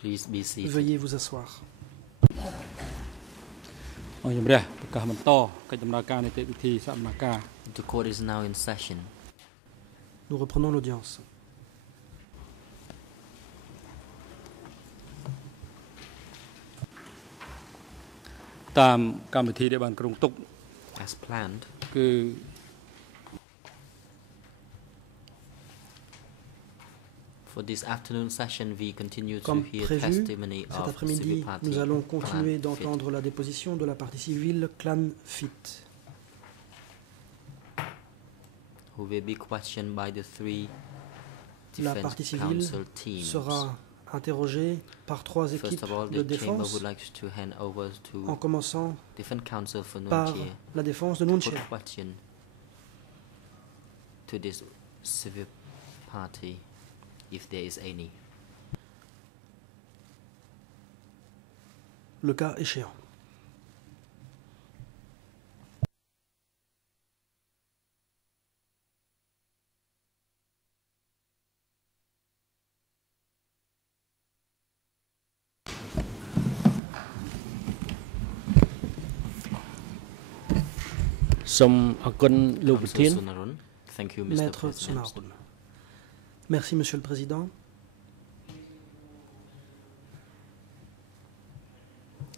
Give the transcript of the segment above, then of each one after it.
Please be seated. Veuillez vous asseoir. The court is now in session. Nous reprenons l'audience. As planned, for this afternoon session, we continue to Comme hear prévu, testimony cet of après-midi, civil party nous allons continuer Clan Fit. d'entendre la déposition de la partie civile Clan Fit, Who will be questioned by the three La defense partie civile counsel teams. sera interrogée par trois First équipes of all, de the chamber défense, would like to hand over en to commençant defense counsel for par Nunchie la défense de to Nunchia. put question to this civil party, if there is any. Le cas échéant. Counsel Sunarun. Thank you, Mr. Maître President. Sonarun. Merci, Monsieur le Président.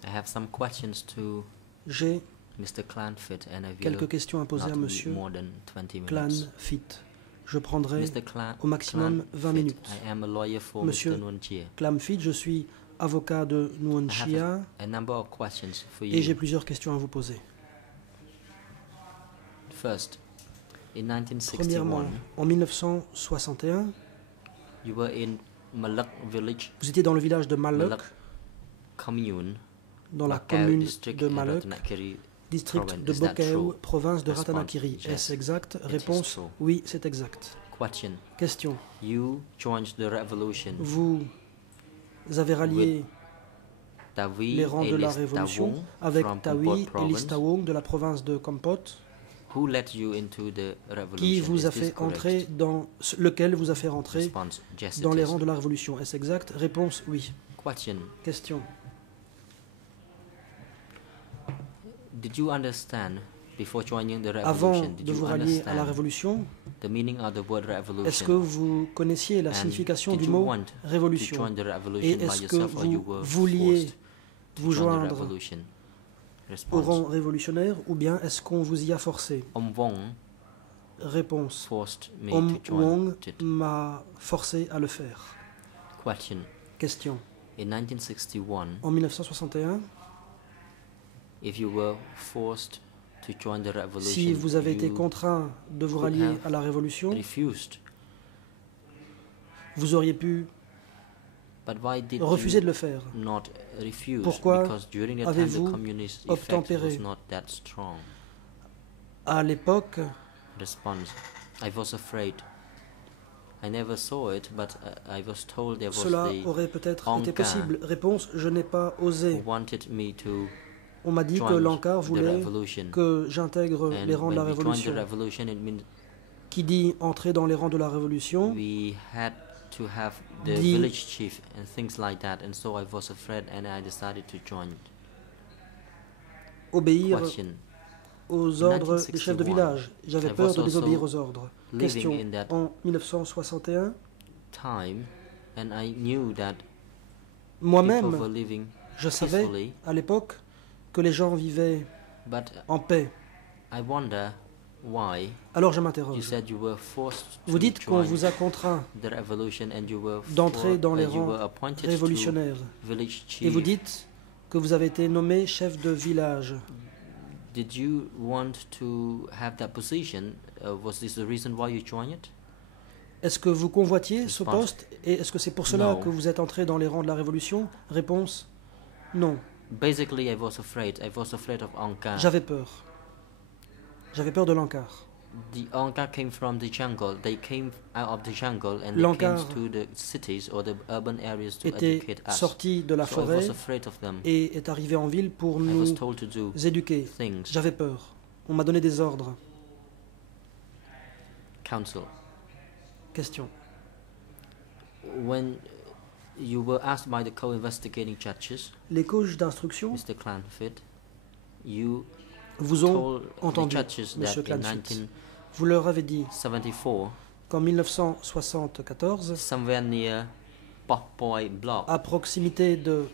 I have some questions to J'ai Mr. Clanfit and I will quelques questions à poser not à be Monsieur more than 20 Clan minutes. Fit. Je prendrai Mr. au maximum 20 Clanfit, minutes. I am a lawyer for Monsieur Mr. Nunchie. Clan Fit, je suis avocat de I Nuanchia have a number of questions for et j'ai you. plusieurs questions à vous poser. First, in 1961, Premièrement, en 1961, you were in Malak village, vous étiez dans le village de Maluk, Malak commune, dans la Bakau commune district de and Maluk, Ratanakiri district province. de Is that Bokeo, true? province de Response, Ratanakiri. yes, Est-ce exact? it is Réponse, true. oui, c'est exact. Question, Question, you joined the revolution vous avez rallié Tawi les rangs de la Elis Révolution Tawong avec from Tawi Kampot et province. Listawong de la province de Kampot, Who led you into the revolution? qui vous Is a this fait correct? entrer lequel vous a fait rentrer Response, yes, dans it les is. rangs de la Révolution. Est-ce exact? Réponse, oui. Question, Question, did you understand before joining the avant revolution? Did de you vous rallier à la understand Révolution, the meaning of the word est-ce que revolution? vous connaissiez la And signification did du you mot want to révolution? join the Et revolution by est-ce que yourself or you vous were vouliez forced to vous join the joindre revolution? au Response, rang révolutionnaire ou bien est-ce qu'on vous y a forcé? Wong Réponse, forced me Om to join Wong it. m'a forcé à le faire. Question, Question, in 1961, en 1961, if you were forced to join the revolution, si vous avez été you contraint de vous could rallier have à la Révolution, refused. vous auriez pu But why did refuser de you le faire. not refuse? Pourquoi Because during that time avez-vous the communist effect obtempéré? was not that strong. À l'époque, Response, I was afraid. I never saw it, but I was told there was cela the aurait peut-être été Anka possible. Réponse, je n'ai pas who osé. wanted me to On m'a dit que join l'Ankar the voulait revolution. que j'intègre And les rangs de la when we joined the Révolution. revolution, it means Qui dit entrer dans les rangs de la Révolution we had to have the dit village chief and things like that, and so I was afraid and I decided to join. obéir Question, aux ordres des chefs de 1961, village. J'avais I peur was de désobéir also aux ordres. living Question, in that en 1961, time, and I knew that people were moi-même, living je savais peacefully, à l'époque que les gens vivaient but en paix. I wonder why Alors je you m'interroge. said you were forced Vous to dites qu'on join vous a contraint the revolution and you were d'entrer dans les you rangs were appointed révolutionnaires. to village Et vous chief. dites que vous avez été nommé chef de village. Did you want to have that position? Was this the reason why you joined it? Est-ce que vous convoitiez ce Response. poste et est-ce que c'est pour cela No. que vous êtes entré dans les rangs de la Révolution? Réponse, non. Basically, I was afraid. I was afraid of Anka. J'avais peur. J'avais peur de l'Ankar. The Anka came from the jungle. They came out of the jungle and they L'Ankar came to the cities or the urban areas to était educate us. sorti de la So I forêt was afraid of them. et est arrivé en ville pour I nous was told to do éduquer. things. J'avais peur. On m'a donné des ordres. Counsel. Question. When You were asked by the co-investigating judges, Les juges d'instruction Mr. Clanfield. You vous ont told the entendu, judges Monsieur that in Clanfield. Vous leur avez dit 1974, qu'en 1974, somewhere near Pokpoi Block, à proximité de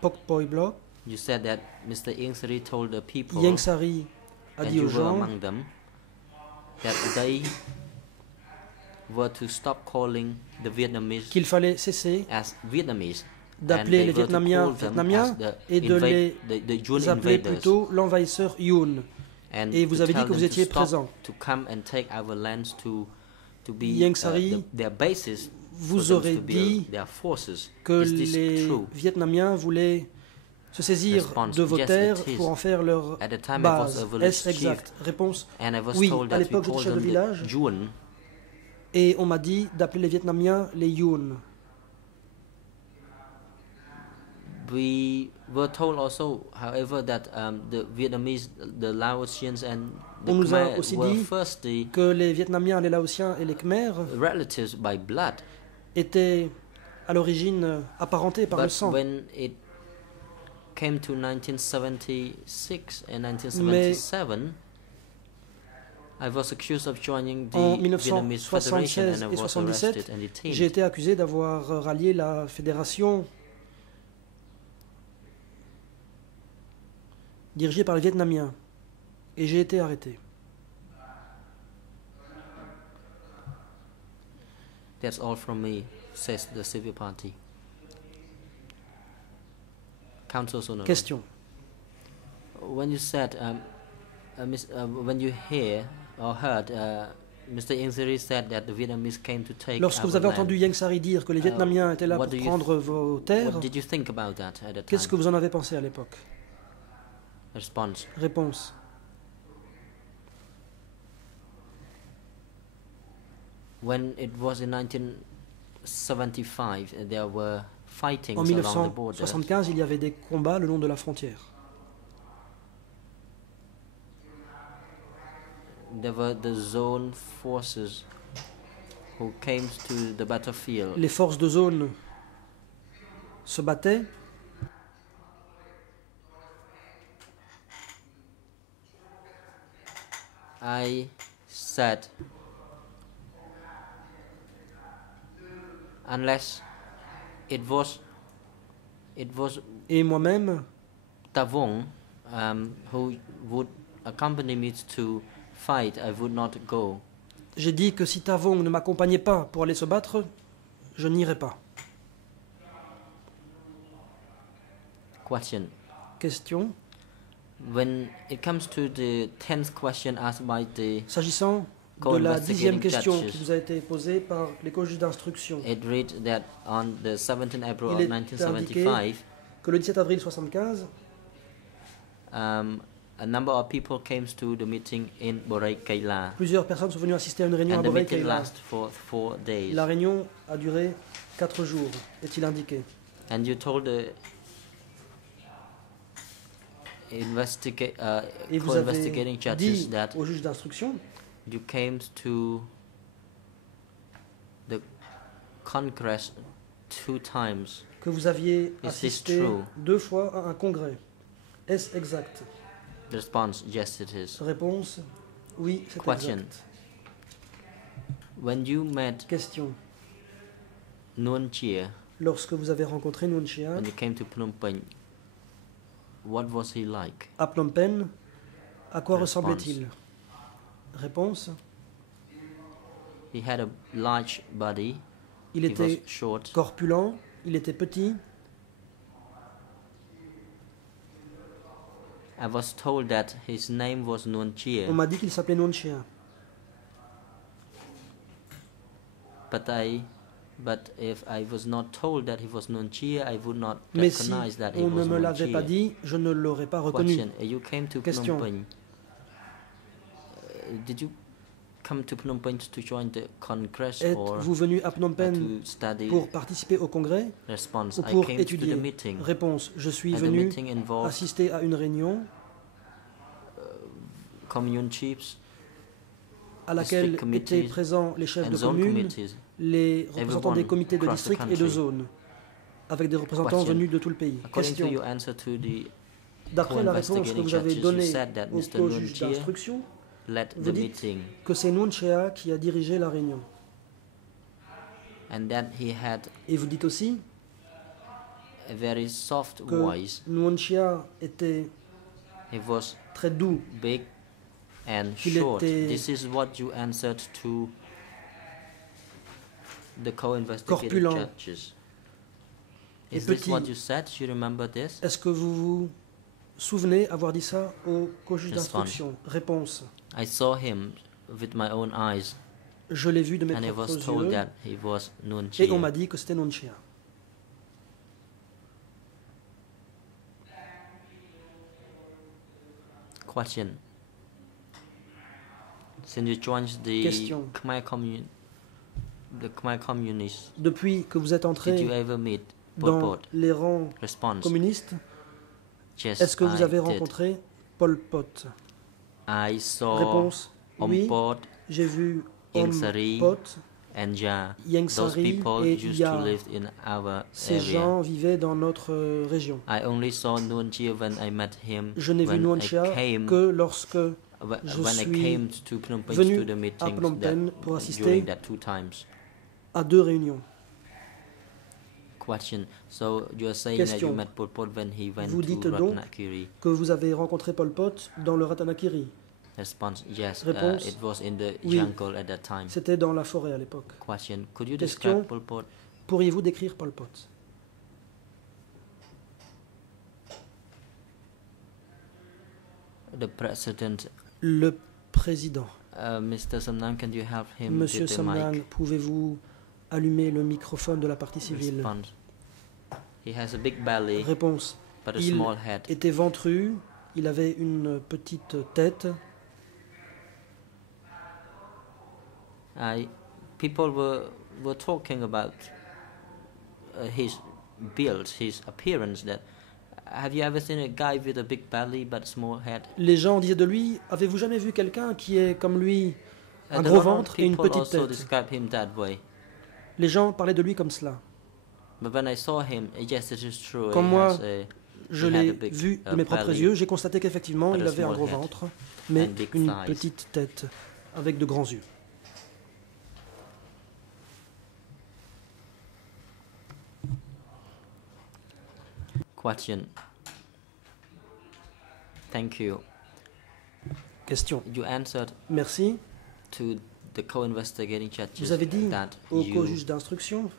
Pokpoi Block, you said that Mr. Ieng Sary told the people, Ieng Sary a and dit you aux were gens among them, that they were to stop calling the Vietnamese qu'il fallait cesser as Vietnamese, and d'appeler they les were to Vietnamiens call them Vietnamiens as the et de les the Jun appeler invaders. plutôt l'envahisseur Yun. And Et vous to avez dit tell que vous them étiez to stop, présent. to come and take our lands to be Ieng Sary their bases, vous for them aurez to be dit their forces. que Is this les true? Vietnamiens voulaient se saisir Response, de vos yes, terres it is. pour en faire leur At the time I was base. a village Est-ce exact? Réponse. And I was Oui, told à that we l'époque, j'étais called chef de them village. the Jun. Et on m'a dit d'appeler les Vietnamiens les Yun. We were told also, however, that the Vietnamese, the Laotians and the On nous a Khmer aussi were dit firstly que les Vietnamiens, les Laotiens et les Khmers relatives by blood. étaient à l'origine apparentés par le But sang. when it came to 1976 and 1977, I was accused of joining the En Vietnamese Federation 1976 and I et was 77, arrested and j'ai detained. été accusé d'avoir rallié la fédération dirigée par les Vietnamiens. Et j'ai été arrêté. That's all from me, says the civil party. Council Sonora. Question. When you said, when you hear or heard, Mr. Ieng Sary said that the Vietnamese came to take Lorsque our vous avez land, entendu Ieng Sary dire que les Vietnamiens étaient là what pour do you prendre vos terres, what did you think about that at the qu'est-ce que time? vous en avez pensé à l'époque? Response. Réponse. When it was in 1975, there were fightings En along the border. 1975, il y avait des combats le long de la frontière. There were the zone forces who came to the battlefield. Les forces de zone se battaient. I said, unless it was Et moi-même, Tavong who would accompany me to fight, I would not go. j'ai dit que si Tavong ne m'accompagnait pas pour aller se battre, je n'irais pas. Question. Question. When it comes to the 10th question asked by the S'agissant de la 10e question qui vous a été posée par les co-juges d'instruction, it read that on the 17th April Il of est 1975, que le 17 avril 1975, a number of people came to the meeting in Borei Kaila, plusieurs personnes sont venues assister à une réunion à and the Borei meeting Kaila. lasted for 4 days. La réunion a duré 4 jours, est-il indiqué. And you told the Et vous avez co-investigating judges dit that aux juges d'instruction you came to the Congress 2 times. que vous aviez this assisté true? 2 fois à un congrès. Est-ce exact? The response, yes it is. Réponse, oui, c'est Question. exact. When you met Question. Nuon Chea, Lorsque vous avez rencontré Nuon Chea when you came to Phnom Penh, what was he like? à Phnom Penh, à quoi Response. ressemblait-il? Réponse, He had a large body, il he was était short, corpulent, il était petit. I was told that his name was Nuon Chea, On m'a dit qu'il s'appelait Nuon Chea. but if I was not told that he was Nuon Chea, I would not Mais si recognize that he on ne was me Nuon l'avait pas Chea. dit, je ne l'aurais pas reconnu. Question. You came to Question. Phnom Penh. Did you come to Phnom Penh to join the Congress or Êtes-vous venu à Phnom Penh to study? pour participer au congrès Response. ou I pour came to étudier? the meeting. Réponse, je suis And the venu meeting involved assister à une réunion commune chiefs à laquelle district committees étaient présents les chefs and de zone commune, committees. les représentants des Everyone comités de across the district et de country. zone. avec des représentants venus de tout le pays. Question. D'après la réponse que vous avez donnée au co-juge d'instruction, vous dites que c'est Nuon Chea qui a dirigé la réunion. Et vous dites aussi que Nuon Chea était très doux, qu'il était corpulent et petit. Est-ce que vous vous souvenez avoir dit ça au co-juge d'instruction? Réponse. Je l'ai vu de mes propres yeux et on m'a dit que c'était Nuon Chea. Question. Since you joined the Khmer Communists, depuis que vous êtes entré dans les rangs communistes, est-ce que vous avez rencontré Pol Pot? Réponse. Oui, j'ai vu Pol Pot, Ieng Sary et Ya. Ces gens vivaient dans notre région. Je n'ai vu Nuon Chea que lorsque je suis venu à Phnom Penh pour assister à 2 réunions. Question. Vous dites donc que vous avez rencontré Pol Pot dans le Ratanakiri? Response. Yes. Réponse. It was in the Oui. jungle at that time. C'était dans la forêt à l'époque. Question. Could you Question. describe Pol Pot? Pourriez-vous décrire Pol Pot? The president. Le président. Mr. Samnan, can you help him Monsieur with the Samnan, mic? pouvez-vous allumer le microphone de la partie civile? Response. He has a big belly, Réponse. but a Il small head. était ventru, il avait une petite tête. People were talking about his build, his appearance. That have you ever seen a guy with a big belly but small head? Les gens disaient de lui, avez-vous jamais vu quelqu'un qui est comme lui, un gros ventre et une petite also tête? describe him that way. Les gens parlaient de lui comme cela. But when I saw him, yes, it is true. Quand he moi, has a- je he had l'ai a big, vu de mes propres belly, yeux, j'ai constaté qu'effectivement, but il a avait un small gros head ventre, mais and big une thighs. petite tête avec de grands yeux. Question. Thank you. Question. You answered Merci. to the co-investigating judges Vous avez dit that au you co-juge d'instruction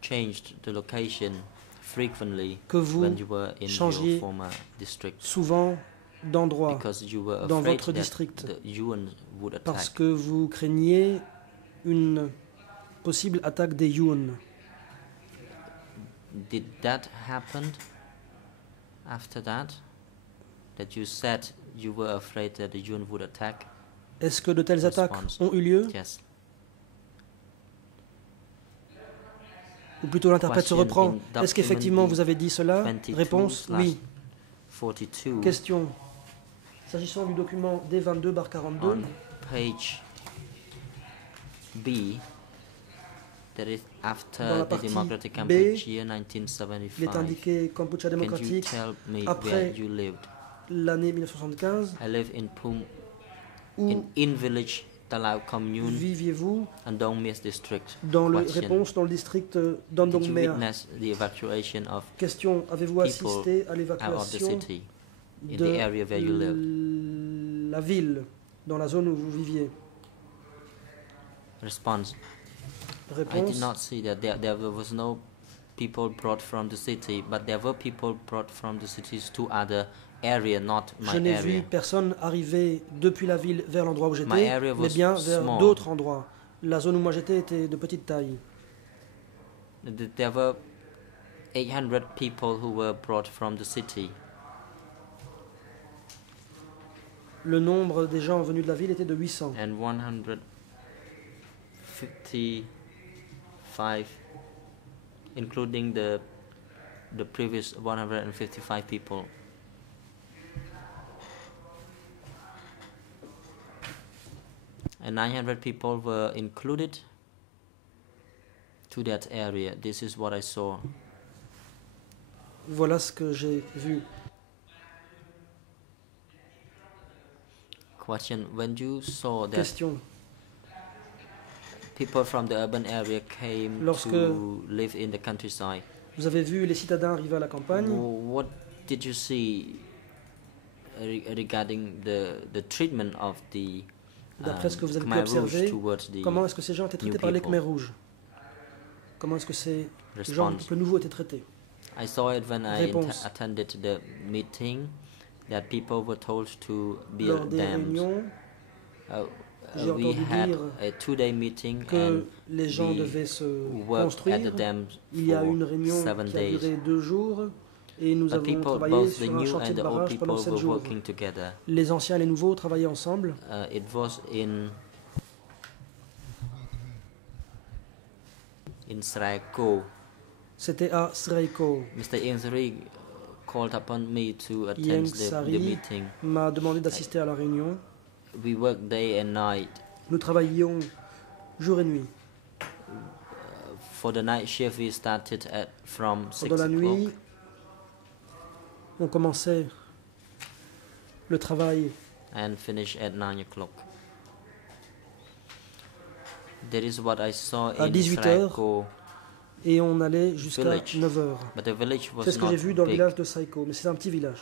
changed the location frequently que vous when you were in your changiez former district souvent d'endroit because you were dans afraid votre that district the Yuan would parce attack. que vous craigniez une possible attaque des Yuan. Did that happen after that? That you said you were afraid that the Yuan would attack? Est-ce que de telles attaques Response. ont eu lieu? Yes. Ou plutôt l'interprète se Question. reprend. In Est-ce qu'effectivement document vous avez dit cela? 22 Réponse, oui. 42 Question. S'agissant du document D22/42, on page B, that is Dans after la the partie Democratic B, Cambodia il est 1975. indiqué Kampuchea Can you démocratique tell me après where you lived? l'année 1975. I live in Phum, Où in village Talau Commune, viviez-vous? Andong Mes district. Dans le Question. réponse dans le district Did you d'Andongmea. witness the evacuation of Question. Avez-vous people assisté à out of the l'évacuation city in de the area where you live? la ville, dans la zone où vous viviez? Response. I did Réponse. not see that. There was no people brought from the city, but there were people brought from the cities to other area, not Je my n'ai vu area. personne arriver depuis la ville vers l'endroit où My j'étais, area mais was bien vers small. d'autres endroits. La zone où moi j'étais était de petite taille. There were 800 people who were brought from the city. Le nombre des gens venus de la ville était de 800. And 155, including the previous 155 people. And 900 people were included to that area. This is what I saw. Voilà ce que j'ai vu. Question: when you saw that Question. people from the urban area came to live in the countryside, vous avez vu les citadins arriver à la campagne, what did you see regarding the treatment of the D'après ce que vous avez pu observer, comment est-ce que ces gens étaient traités par les Khmers rouges? Comment est-ce que ces gens du peuple nouveau étaient traités? I saw it when I attended the meeting that people were told to build dams. We had a 2-day meeting and les gens devaient se construire. At the dams Il y a une réunion qui a duré 2 jours et nous avons travaillé sur un chantier de barrage pendant 7 jours. Les anciens et les nouveaux travaillaient ensemble. It was in Sraiko. C'était à Sraiko. Mr. Insari called upon me to attend the meeting. M'a demandé d'assister à la réunion. We worked day and night. Nous travaillions jour et nuit. For the night shift, we started from 6 o'clock. Pendant la nuit, on commençait le travail. And finish at 9 o'clock. That is what I saw à in 18h. Et on allait jusqu'à 9h. C'est ce que j'ai vu dans le village de Sraiko, mais c'est un petit village.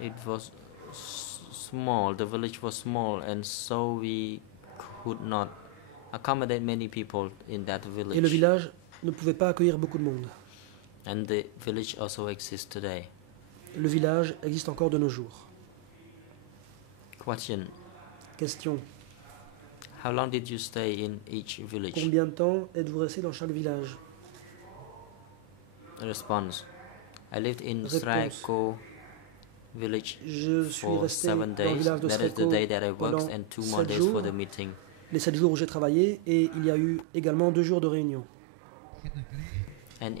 It was small, the village was small, and so we could not accommodate many people in that village. Et le village ne pouvait pas accueillir beaucoup de monde. And the village also exists today. Le village existe encore de nos jours. Question. How long did you stay in each village? Combien de temps êtes-vous resté dans chaque village? Response. I lived in Sraiko village for 7 days. That is the day that I worked and 2 more days for the meeting. Les 7 jours où j'ai travaillé et il y a eu également 2 jours de réunion. And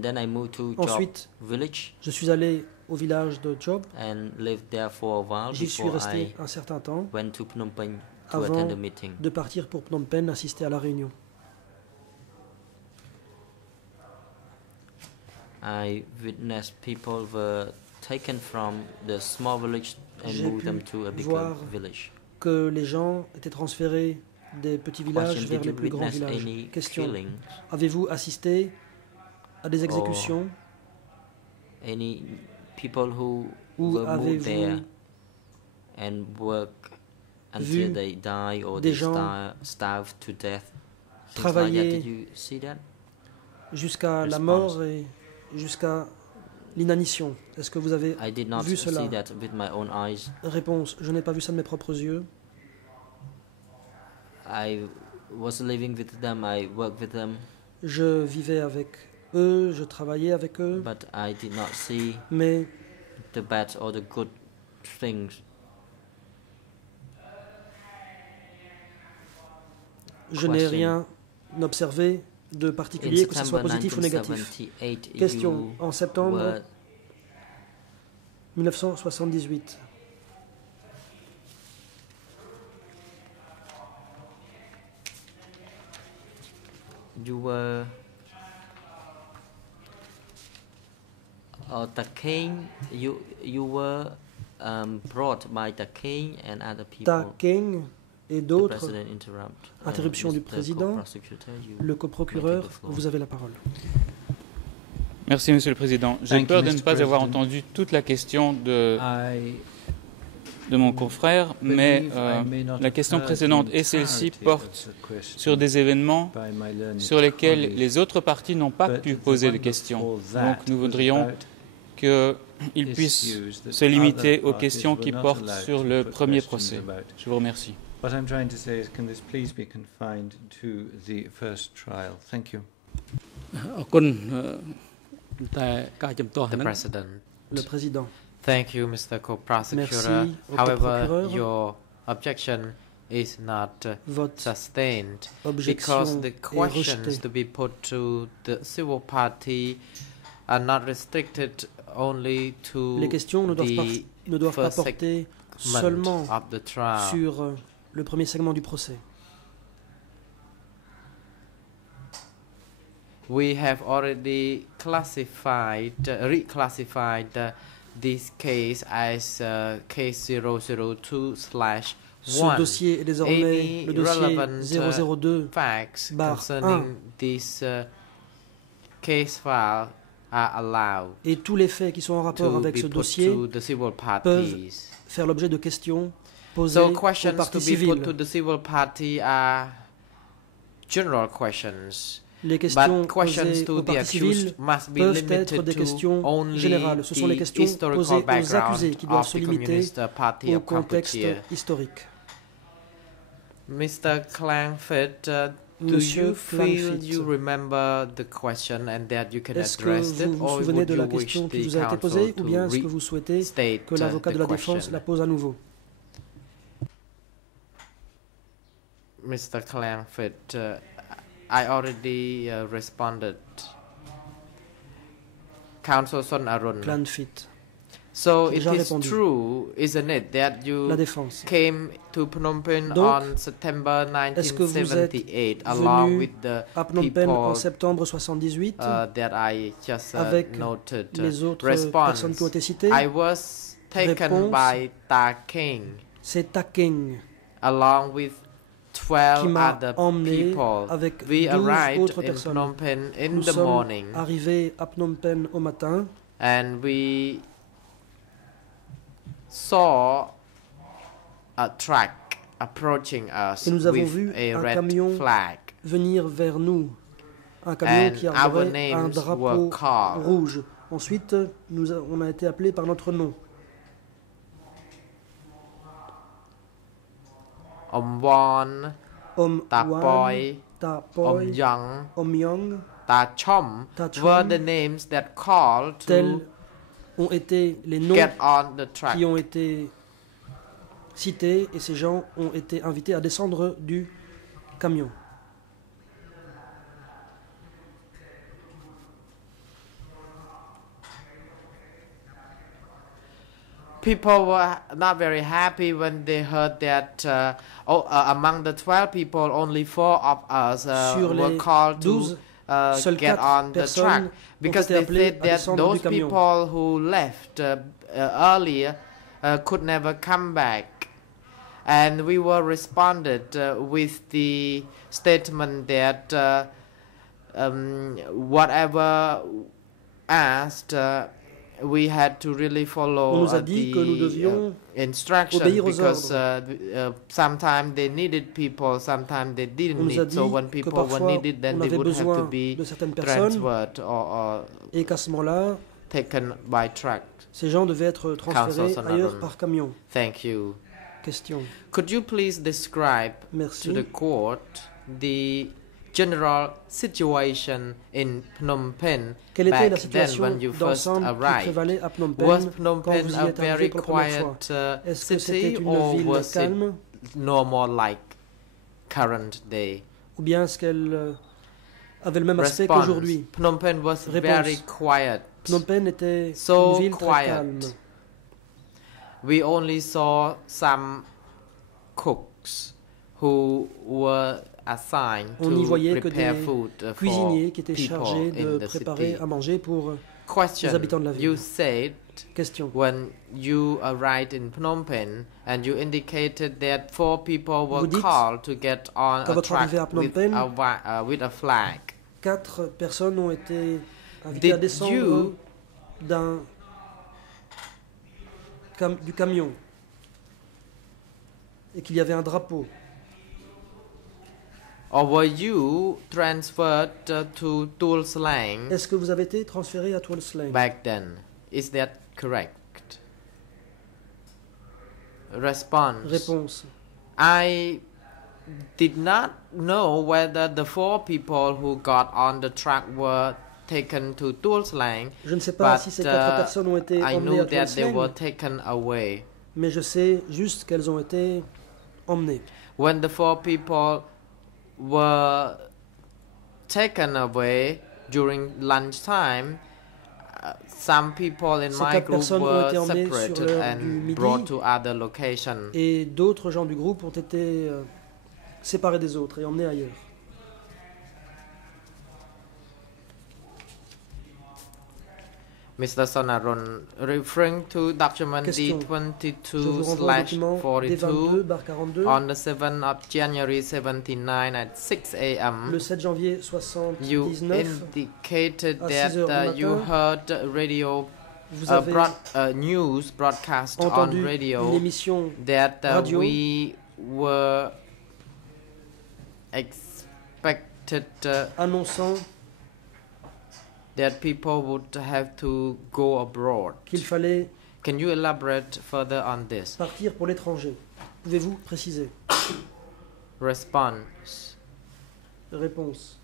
then I moved to Ensuite, Job village. Je suis allé au village de Job. And lived there for a while. J'y suis resté un certain temps. Went to Phnom Penh to avant attend the meeting. De partir pour Phnom Penh assister à la réunion. I witnessed people were taken from the small village and moved them to a bigger village. Que les gens étaient transférés des petits villages vers les plus grands villages. Question. Avez-vous assisté à des exécutions? Any people who were moved there and work until they die or they starve to death? Travailler Did you see that? Jusqu'à la mort et jusqu'à l'inanition. Est-ce que vous avez vu cela? See that with my own eyes. Réponse. Je n'ai pas vu ça de mes propres yeux. I was living with them. I worked with them. Je vivais avec eux, je travaillais avec eux. But I did not see mais the bad or the good things. Je n'ai rien observé de particulier, que ce soit positif ou négatif. Question. En septembre 1978. You were the king. You were brought by the king and other people. Ta king et d'autres. Interruption du président. Le coprocureur, vous avez la parole. Merci, Monsieur le Président. J'ai peur de ne pas avoir entendu toute la question de mon confrère, mais la question précédente et celle-ci portent sur des événements sur lesquels les autres parties n'ont pas pu poser de questions. Donc nous voudrions qu'ils puissent se limiter aux questions qui portent sur le premier procès. Je vous remercie. What I'm trying to say is, can this please be confined to the first trial? Thank you. The President. Le président. Thank you, Mr. Co-Prosecutor. However, your objection is not sustained because the questions to be put to the civil party are not restricted only to Les questions ne doivent pas porter seulement sur le premier segment du procès. We have already reclassified this case as case 002/1. Ce dossier est désormais le dossier 002 facts bar concerning this case file are allowed. Et tous les faits qui sont en rapport avec ce dossier peuvent faire l'objet de questions posées aux parties civiles. To the civil party are general questions. Les questions posées aux parties civiles peuvent être des questions générales. Ce sont les questions posées aux accusés qui doivent se limiter au contexte historique. Mr. Klangford, do you feel you remember the question and that you can address it, or would you wish the counsel to restate que l'avocat de la défense la pose à nouveau? Mr. Klangford, I already responded. Counsel Son Arun. So it is true, isn't it, that you came to Phnom Penh on September 1978 along with the people that I just noted? Response. I was taken by Ta King. C'est Ta King. Along with 12 other people. We arrived in Phnom Penh in the morning. Arrivés à Phnom Penh au matin. And we saw a truck approaching us with a red flag. Venir vers nous. Un camion qui avait un drapeau rouge. Ensuite, on a été appelés par notre nom. Om Won, Ta Poi, Om Young, Ta Chom were the names that called to ont été les noms get on the truck. Qui ont été cités et ces gens ont été invités à descendre du camion. People were not very happy when they heard that among the 12 people, only 4 of us were called to get on the truck, because they said that those people who left earlier could never come back. And we were responded with the statement that whatever asked, we had to really follow the instructions, because sometimes they needed people, sometimes they didn't need. So when people were needed, then they would have to be transferred or taken by truck. Ces gens devaient être transférés ailleurs par camion. Thank you. Question. Could you please describe to the court the general situation in Phnom Penh back then when you first arrived? Was Phnom Penh a very quiet city, or was it no more like current day? Ou bien est-ce qu'elle avait le même aspect qu'aujourd'hui? Phnom Penh was very quiet. Phnom Penh était une ville très calme. We only saw some cooks who were assigned On n'y to voyait que prepare des food cuisiniers qui étaient people chargés de in the préparer city. à manger pour Question. les habitants de la ville. You said Question. when you arrived in Phnom Penh and you indicated that 4 people were called to get on a truck with a flag. 4 personnes ont été invitées à descendre du camion et qu'il y avait un drapeau. Or were you transferred to Tuol Sleng? Est-ce que vous avez été transféré à Tuol Sleng? Back then, is that correct? Response. Réponse. I did not know whether the 4 people who got on the truck were taken to Tuol Sleng. Je ne sais pas si ces 4 personnes ont été emmenées à Tuol Sleng. I knew that they were taken away. Mais je sais juste qu'elles ont été emmenées. When the 4 people were taken away during lunchtime, some people in my group were separated and brought to other locations. Et d'autres gens du groupe ont été séparés des autres et emmenés ailleurs. Mr. Sonaron, referring to document D22/42 on the 7th of January 79 at 6 a.m. Le 7 janvier 79, you indicated that you heard radio news broadcast on radio that we were expected annonçant that people would have to go abroad. Qu'il fallait Can you elaborate further on this? Partir pour l'étranger. Pouvez-vous préciser? Response. Réponse.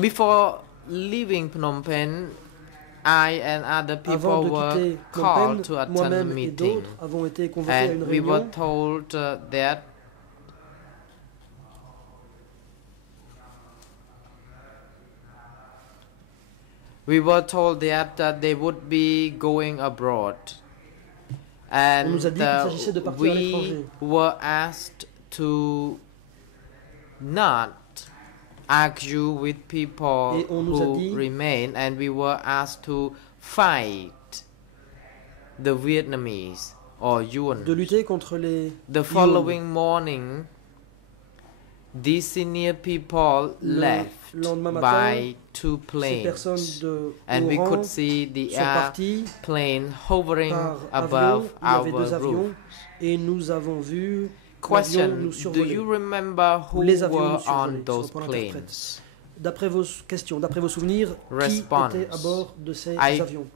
Before leaving Phnom Penh, I and other people were called to attend a meeting, and we were told that they would be going abroad, and we were asked to not argue with people who remain, and we were asked to fight the Vietnamese or Yuan. De lutter contre les The following morning, these senior people left by 2 planes, and we could see the airplane hovering above our roof. Et nous avons vu Question: do you remember who were on those planes? D'après vos questions, d'après vos souvenirs, qui était à bord de ces avions?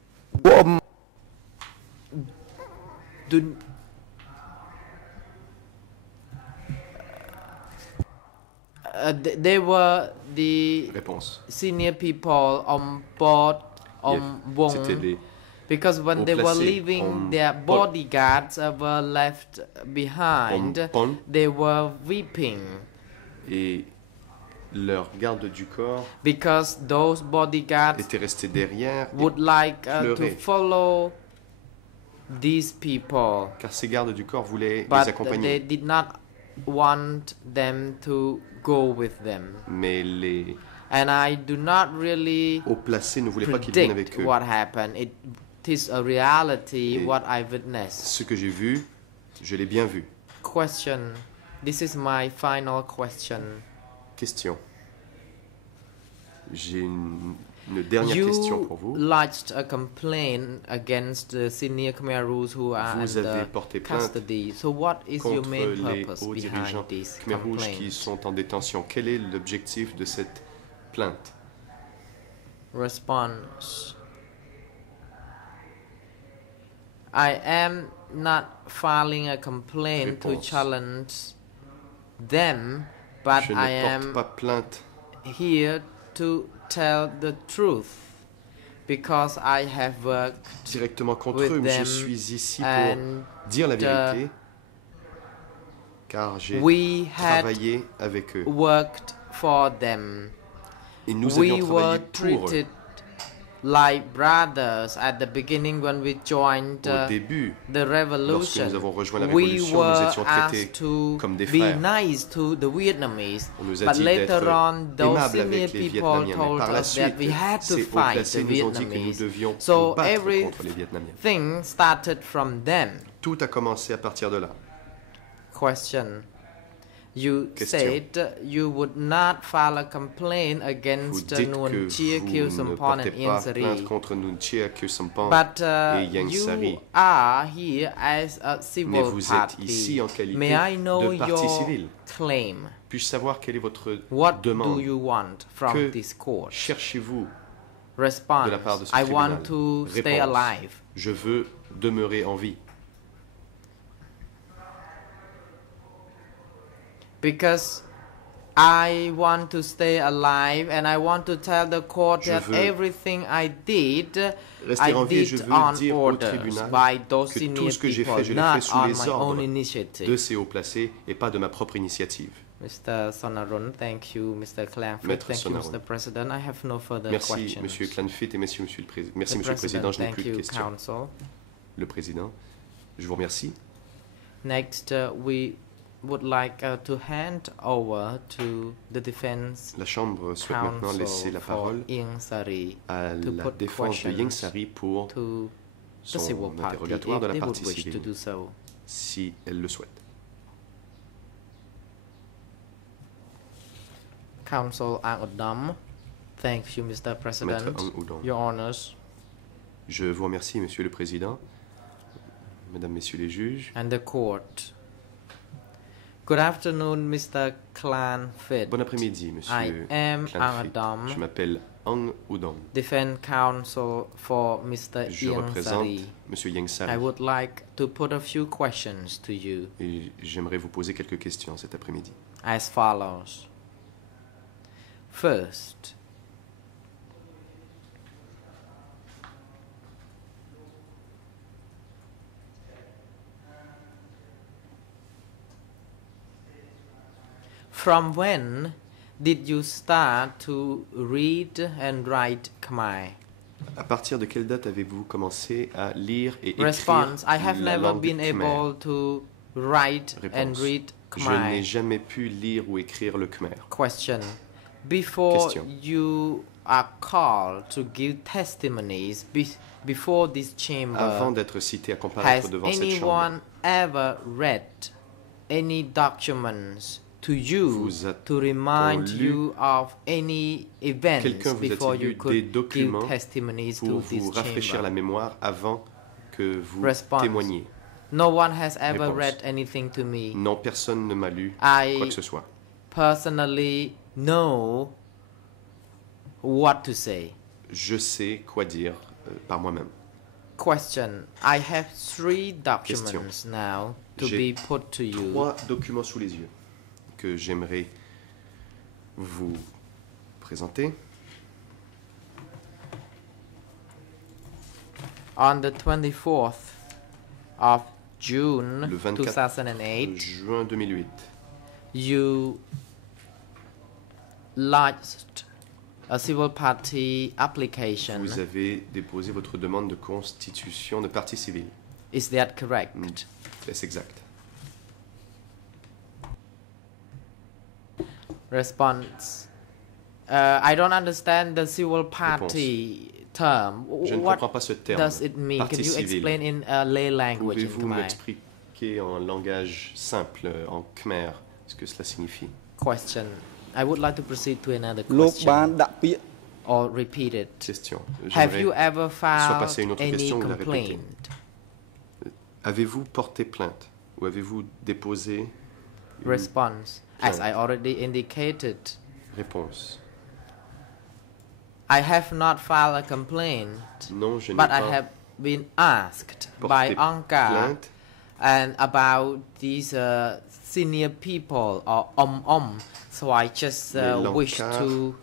They were the Réponse. senior people on board Wong. Because when they were leaving, their bodyguards were left behind. They were weeping. Et leur garde du corps because those bodyguards étaient restés derrière would like to follow these people. Car ces gardes du corps voulaient les accompagner. They did not want them to go with them. Mais and I do not really haut placés ne voulaient pas qu'ils viennent avec eux. What happened? It is a reality. What I witnessed. Ce que j'ai vu, je l'ai bien vu. Question. This is my final question. Question. J'ai une dernière question pour vous. You lodged a complaint against the senior Khmer Rouge who are under custody. So what is your main purpose behind these complaints? Qui sont en détention. Quel est l'objectif de cette plainte? Response. I am not filing a complaint to challenge them, but I am here to tell the truth because I have worked directement contre eux, mais je suis ici pour dire la vérité car j'ai travaillé avec eux. Worked for them. Et nous avions travaillé pour eux. Like brothers at the beginning when we joined Au début, the revolution, lorsque nous avons rejoint la révolution, nous étions traités comme des frères. Nice to the Vietnamese. On nous a dit d'être aimables avec les Vietnamiens, mais par la suite, ces hauts placés nous ont dit que nous devions nous battre contre les Vietnamiens. Everything started from them. Tout a commencé à partir de là. Question. You said you would not file a complaint against Nuon Chea Khieu Samphan and Ieng Sary. But you are here as a civil party. May I know your claim? Puis-je savoir quelle est votre What demande? do you want from this court? Cherchez-vous Response. de la part de ce I tribunal? want to stay alive. Je veux demeurer en vie. Because I want to stay alive and I want to tell the court that everything I did on orders by those senior people, not on my own initiative. De ces hauts placés et pas de ma propre initiative. Mr. Sonarun, thank you, Mr. Clanfit, thank you, Mr. President. I have no further questions. Merci, Monsieur Clanfit et merci, Monsieur le Président. Je n'ai plus de questions. Council. Le Président, je vous remercie. Next, we would like to hand over to the defense. La Chambre souhaite maintenant laisser la parole à la défense de Ieng Sary pour son interrogatoire de la partie civile, si elle le souhaite. Counsel Ang Udom, thank you, Mr. President. Your Honors. Je vous remercie, Monsieur le Président, Mesdames, Messieurs les juges. And the court. Good afternoon, Mr. Clanfit. Bon après-midi, Monsieur I am Ang Udom. Je m'appelle Ang Udom. Defense counsel for Mr. Je représente Monsieur Ieng Sary. I would like to put a few questions to you. Et j'aimerais vous poser quelques questions cet après-midi. As follows. First, from when did you start to read and write Khmer? À partir de quelle date avez-vous commencé à lire et écrire Response: I have la never langue been Khmer? able to write and read Je Khmer. n'ai jamais pu lire ou écrire le Khmer. Question: before Question. you are called to give testimonies before this chamber, Avant d'être cité à comparaître has devant cette chambre, anyone ever read any documents to you to remind you of any events before you could give testimonies pour to vous this rafraîchir chamber? la mémoire avant que vous Response. témoigniez? No one has ever Réponse. read anything to me. Non, personne ne m'a lu I quoi que ce soit. personally know what to say. Je sais quoi dire par moi-même. Question: I have 3 documents now to J'ai be put to you. 3 documents sous les yeux que j'aimerais vous présenter. On the 24th of June Le 24 2008, juin 2008, you lodged a civil party application. vous avez déposé votre demande de constitution de partie civile. Is that correct? Est-ce exact? Response: I don't understand the civil party term. Je ne comprends pas ce terme. Does it mean? Can Partie you civile. explain in lay language in Pouvez-vous Khmer? m'expliquer en langage simple, en Khmer, ce que cela signifie? Question: I would like to proceed to another លោក question បានដាក់ពាក្យ or repeat it. Question. Have you J'aimerais ever soit filed passer à une autre any question ou la répéter. complaint? Avez-vous porté plainte ou avez-vous déposé une Response: As plainte? I already indicated, Réponse. I have not filed a complaint, Non, je n'ai but I pas have been asked by porté Angkar plainte. and about these senior people or so I just wish Lankar. to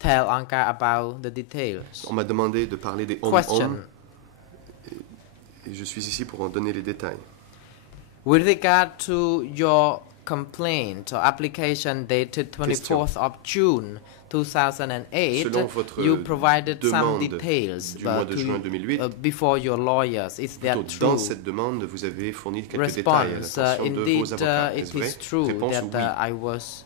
tell Angkar about the details. On m'a demandé de parler des Question: et je suis ici pour en donner les détails. With regard to your complaint or application dated 24th of June 2008, Selon votre you provided some demande details du mois de juin 2008, before your lawyers. Is that Plutôt, true? dans cette demande, vous avez fourni quelques détails à Response: l'attention de indeed, vos avocats. Est-ce it vrai? is true Réponse that oui. I was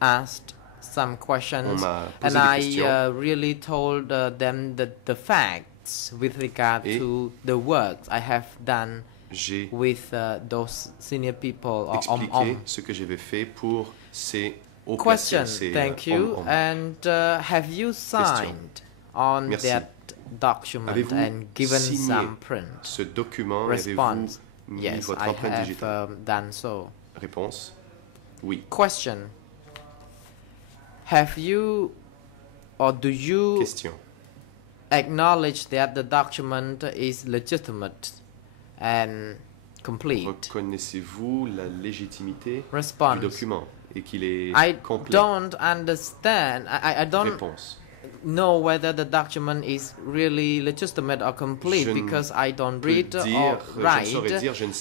asked some questions, On m'a posé and des I questions. really told them the facts with regard Et to the works I have done J'ai with those senior people or expliqué ce que j'avais fait pour ces hauts Question: placés, ces thank you. hommes. And have you signed on Merci. that document Avez-vous and given signé some print? ce document et avez-vous Response: mis Yes, votre I empreinte have digitale? done so. Réponse oui. Question: have you or do you Question. acknowledge that the document is legitimate and complete? Reconnaissez-vous la légitimité Response: du document et qu'il est I complet? don't understand. I don't Réponse. know whether the document is really legitimate or complete because I don't read or write,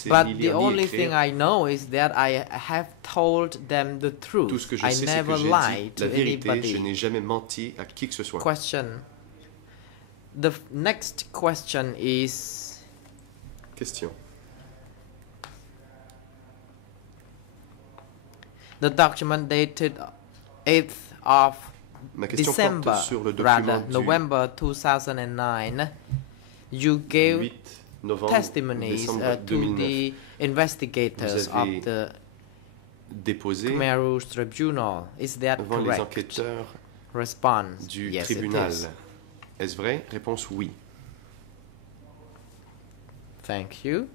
but the only thing I know is that I have told them the truth. I never lied to anybody. Je n'ai jamais menti à qui que ce soit. Question. The next question is... Question. The document dated 8th of December, rather, November 2009, you gave testimonies to the investigators of the Khmer Tribunal. Is that correct? Response, du yes, tribunal. it is. Est-ce vrai? Réponse oui. Thank you.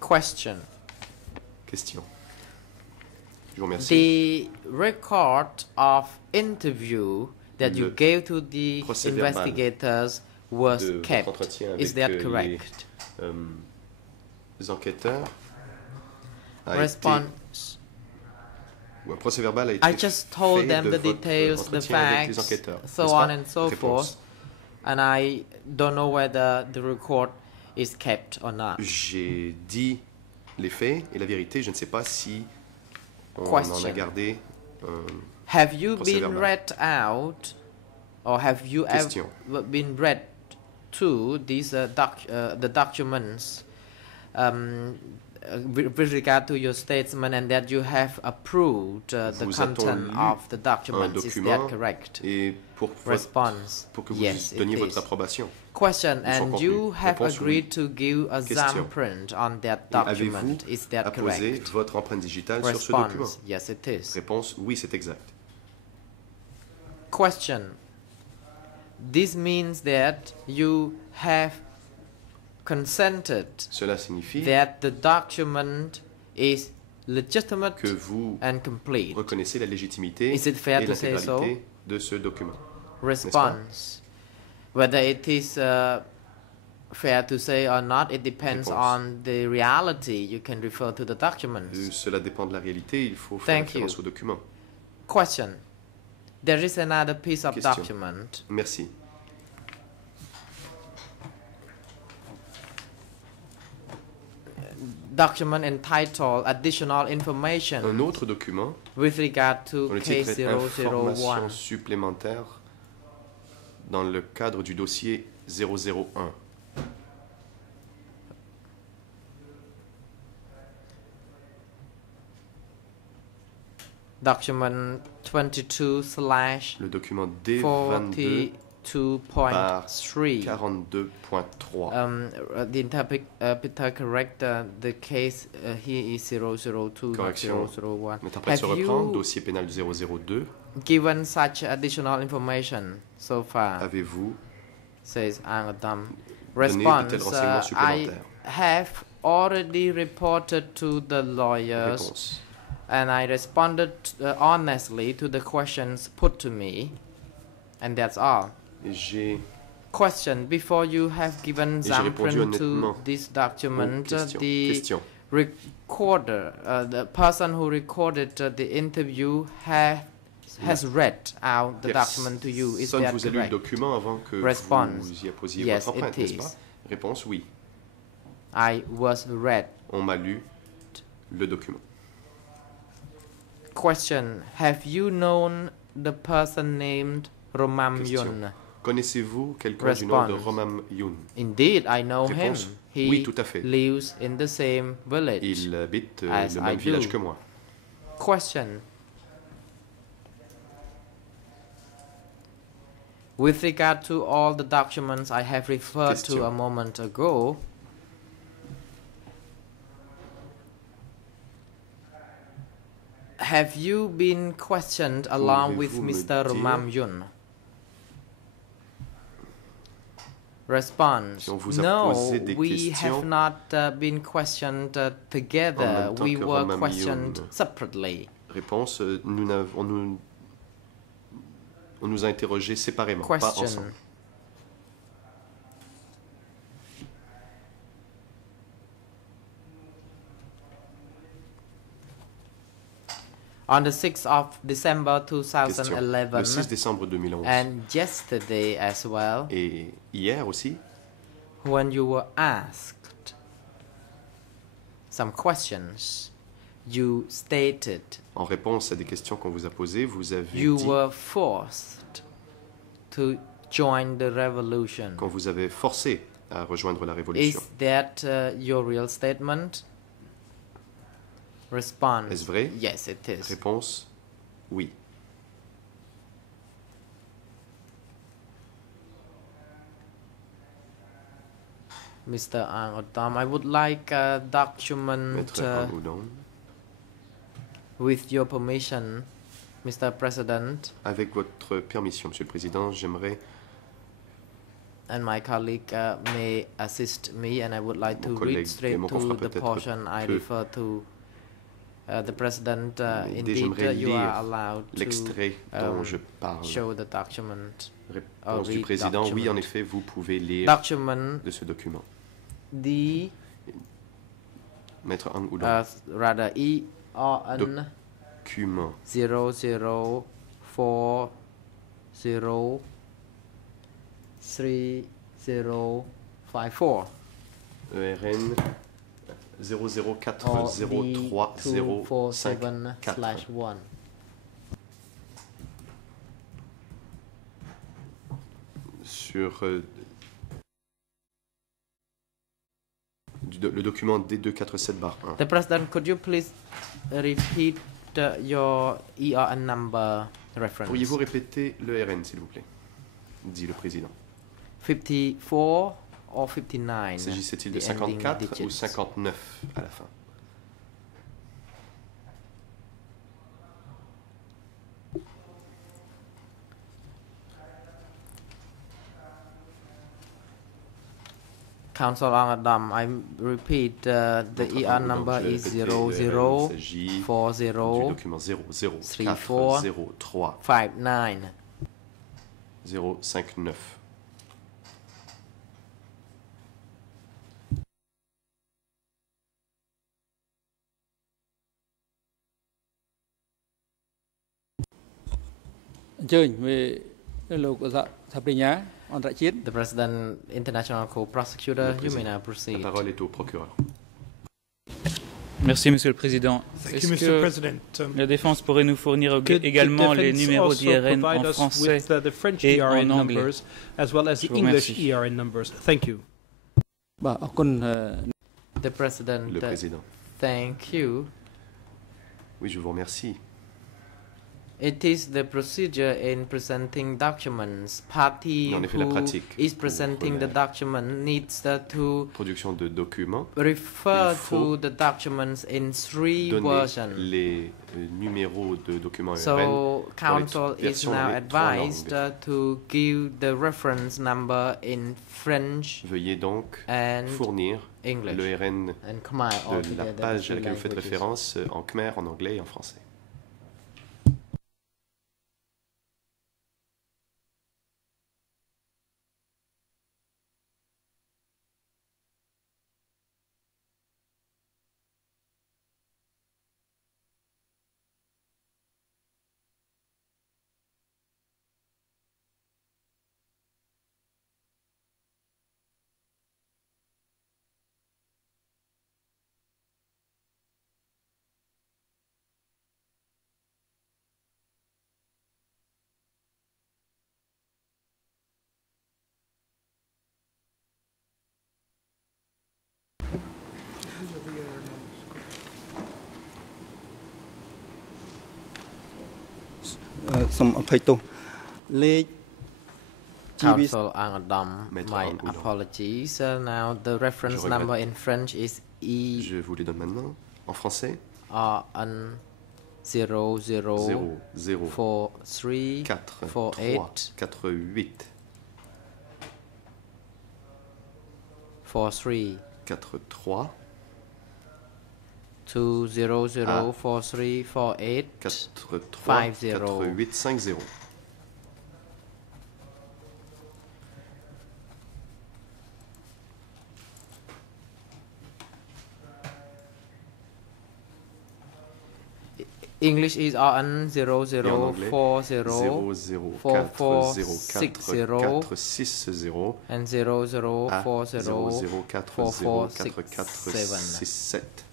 Question. Question. Je vous remercie. The record of interview that you gave to the investigators was kept. Is that correct? Les enquêteurs. Response. Un procès verbal a été I just told them the details, the facts, so on and so forth, and I don't know whether the record is kept or not. J'ai dit les faits et la vérité. Je ne sais pas si on en a gardé have you been read out, or have you ever been read to these the documents with regard to your statement, and that you have approved the content of the documents? Is that correct? Response. Pour que vous yes, donniez votre approbation. Question. And you have agreed to give a thumbprint on that document. Is that correct? Votre empreinte digitale Response. Sur ce document? Yes, it is. Réponse. Oui, c'est exact. Question. This means that you have consented Cela signifie that the document is legitimate que vous and complete. Reconnaissez la légitimité Is it fair et to say so? l'intégralité de ce document. Response. Whether it is fair to say or not, it depends on the reality. You can refer to the documents. Cela dépend de la réalité. Il faut faire référence au document. Question. There is another piece of document. Merci. Document entitled Additional Information. Un autre document. With regard to case 001. Information supplémentaire dans le cadre du dossier 001. Document 22 / le document D22 par 42.3. 42.3. The interpreter correct the case here is 002, not 001. L'interprète se reprend, dossier pénal du 002. Given such additional information so far, avez-vous says Angadam. Response. I have already reported to the lawyers. Réponse. And I responded honestly to the questions put to me, and that's all. Question. Before you have given thumbprint to this document, the recorder, the person who recorded the interview has read out the document to you. Is that vous a lu le document avant que Response. vous y apposiez Yes, votre empreinte, it n'est-ce pas? Réponse oui. I was read. On m'a lu le document. Question. Have you known the person named Romam Yun? Connaissez-vous quelqu'un du nom de Romam Yun? Indeed, I know Réponse. him. He oui, tout à fait. lives in the same village. Il habite le même village que moi. Question. With regard to all the documents I have referred to a moment ago, have you been questioned along with Mr. Romam Yun? Response. No, we have not been questioned together. We were questioned separately. Réponse. On nous a interrogés séparément, pas ensemble. On the 6th of December Question. 2011, Le 6 décembre 2011. and yesterday as well, et hier aussi, when you were asked some questions, you stated en réponse à des questions qu'on vous a posées, vous avez you dit were forced to join the revolution. qu'on vous avait forcé à rejoindre la révolution. Is that your real statement? Response. Est-ce vrai? Yes, it is. Réponse, oui. Mr. Ang Odam, I would like a document Maître Ang Udom, with your permission, Mr. President, avec votre permission, Monsieur le Président, j'aimerais and my colleague may assist me, and I would like to Mon read collègue et straight mon to confrère the peut-être portion I peut- refer to. The President, Mais indeed, j'aimerais you are lire allowed l'extrait dont je parle. show the document. Réponse du read Président, oui, document. en effet, vous pouvez lire Document de ce document. D, Maître Ang Udom, rather E or N document 00403054. ERN 004030554. Sur le document D247/1. The President, could you please repeat your ERN number reference? Pourriez-vous répéter le RN, s'il vous plaît? Dit le Président. 54 or 59? S'agissait-il de the ending 54 ou digits? 59 à la fin? Council Adam, I repeat, the Maître ER Ang Udom, number je vais is répéter, le RN, il s'agit du 004059. document 00403 059. The President, International Co-Prosecutor, you may now La proceed. parole est au procureur. Merci, Monsieur le Président. Thank you, Est-ce Mr. que President. la défense pourrait nous fournir Could également the les defense numéros also d'IRN provide en us français with the French et ERN en anglais? numbers as well as the Je vous English remercie. ERN numbers? Thank you. The President, Le Président. thank you. Oui, je vous remercie. It is the procedure in presenting documents. Party En effet, la who pratique is pour presenting la the document needs to Production de documents. refer Il faut to the documents in three Donner versions. les numéros de documents ERN So, pour les Council is versions now dans les trois advised langues. to give the reference number in French Veuillez donc and fournir English le RN and Khmer de la altogether, the page à three laquelle vous faites languages. référence en khmer, en anglais et en français. Council Ang Adam, Maître my Ang Udom. apologies. Now the reference Je number regrette. in French is Je vous les donne maintenant. En français, ERN 00 0, 0, 43 4, 48 3, 4, 8, 43 4, 3, 200 43 48 4, 3, 50. 4, 8, 5, 0. English is RN 00404460 and 00404467.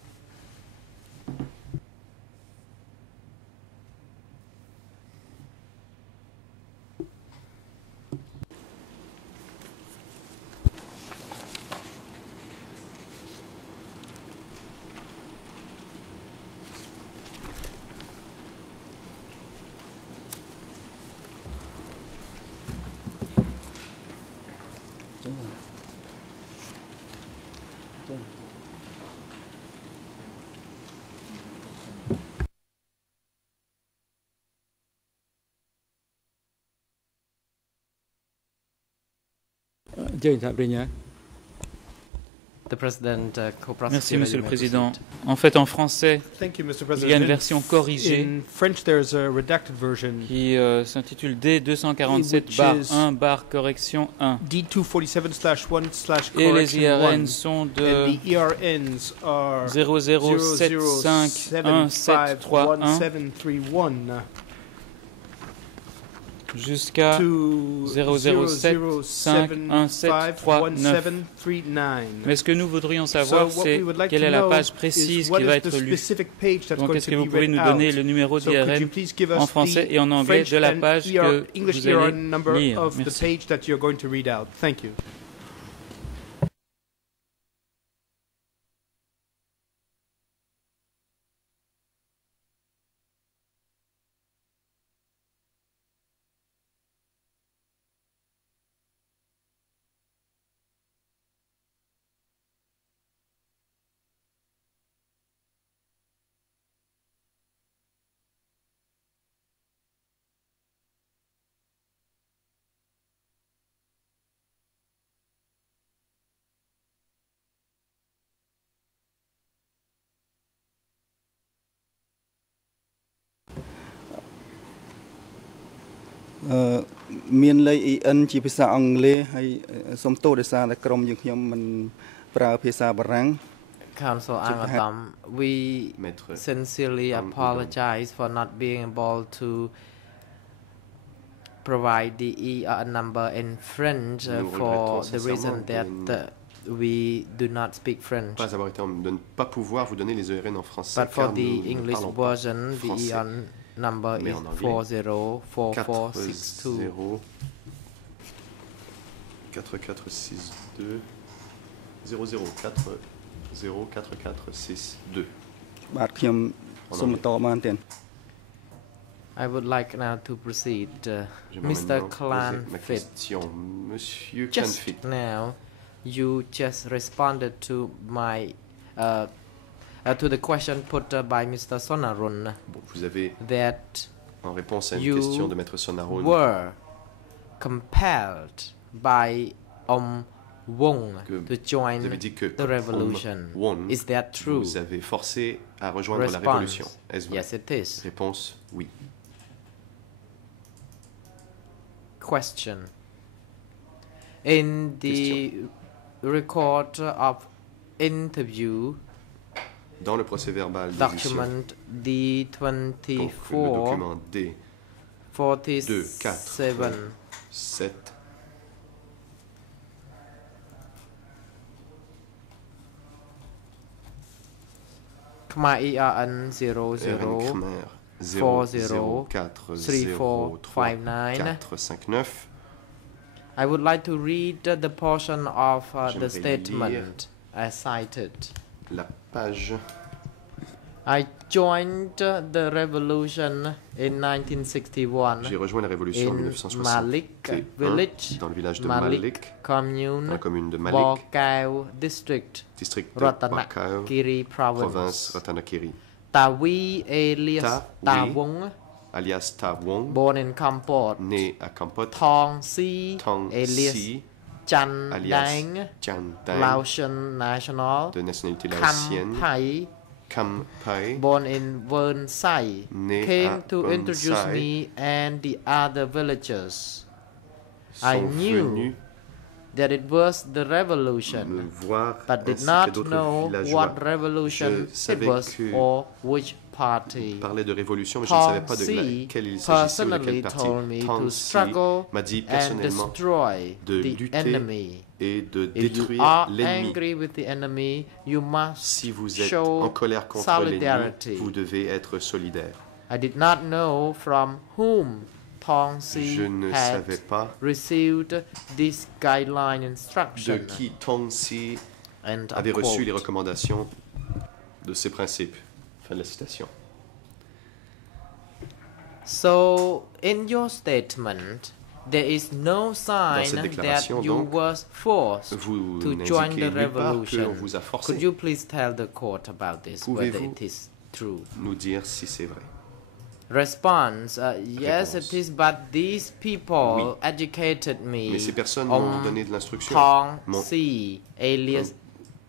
Merci, Monsieur le Président. En fait, en français, il y a une version corrigée qui s'intitule D247-1/correction 1. Et les IRN sont de 00751731 jusqu'à 007517339. Mais ce que nous voudrions savoir, c'est quelle est la page précise qui va être lue. Donc, est-ce que vous pouvez nous donner le numéro d'IRN en français et en anglais de la page que vous allez lire? Merci. Miền Lây EN chỉភាសាអង់គ្លេសហើយសូមទោសដោយសារតែក្រុមយើងខ្ញុំមិនប្រើភាសាបារាំង Council Angatam, we sincerely apologize for not being able to provide the ERN number in French for the reason that we do not speak French. De ne pas pouvoir vous donner les ERN en français. But for the English version, the ERN number is 404462. 4462 0040462. I would like now to proceed. Mr. Clanfit, just now you just responded to my to the question put by Mr. Sonarun. Vous avez, that en réponse à une question de Maître Sonarun, were compelled by Wong to join the revolution. Is that true? Vous avez forcé à rejoindre la révolution. Est-ce vrai? Yes, it is. Réponse oui. Question. In the record of interview, dans le procès verbal document D24 document D 247 Khmer ERN 00403459. I would like to read the portion of the statement as cited. La page. I joined the revolution in 1961. J'ai rejoint la révolution en 1961 Malik village, dans le village de Malik commune, dans la commune de Malik, Bokao district, Ratanakiri province, Ratanakiri. Tawi alias Tawong, alias Tawong, born in Kampot, né à Kampot. Thong Si, alias Chan Dang, Laotian national, de nationalité laotienne. Kam Pai, born in Vern Sai, came to introduce me and the other villagers. I knew that it was the revolution, but did not know what revolution it was or which party. Tong Si personally told me to struggle and destroy the enemy. If you are angry with the enemy, you must show solidarity. I did not know from whom Tong Si had received this guideline instruction. De qui Tong Si avait reçu les recommandations de ces principes. Fin de la citation. So, in your statement, there is no sign that you donc, was forced to join the revolution. Could you please tell the court about this, whether it is true? Nous dire si c'est vrai. Response, yes it is, but these people educated me. Mais ces personnes m'ont donné de l'instruction. Tong Si, alias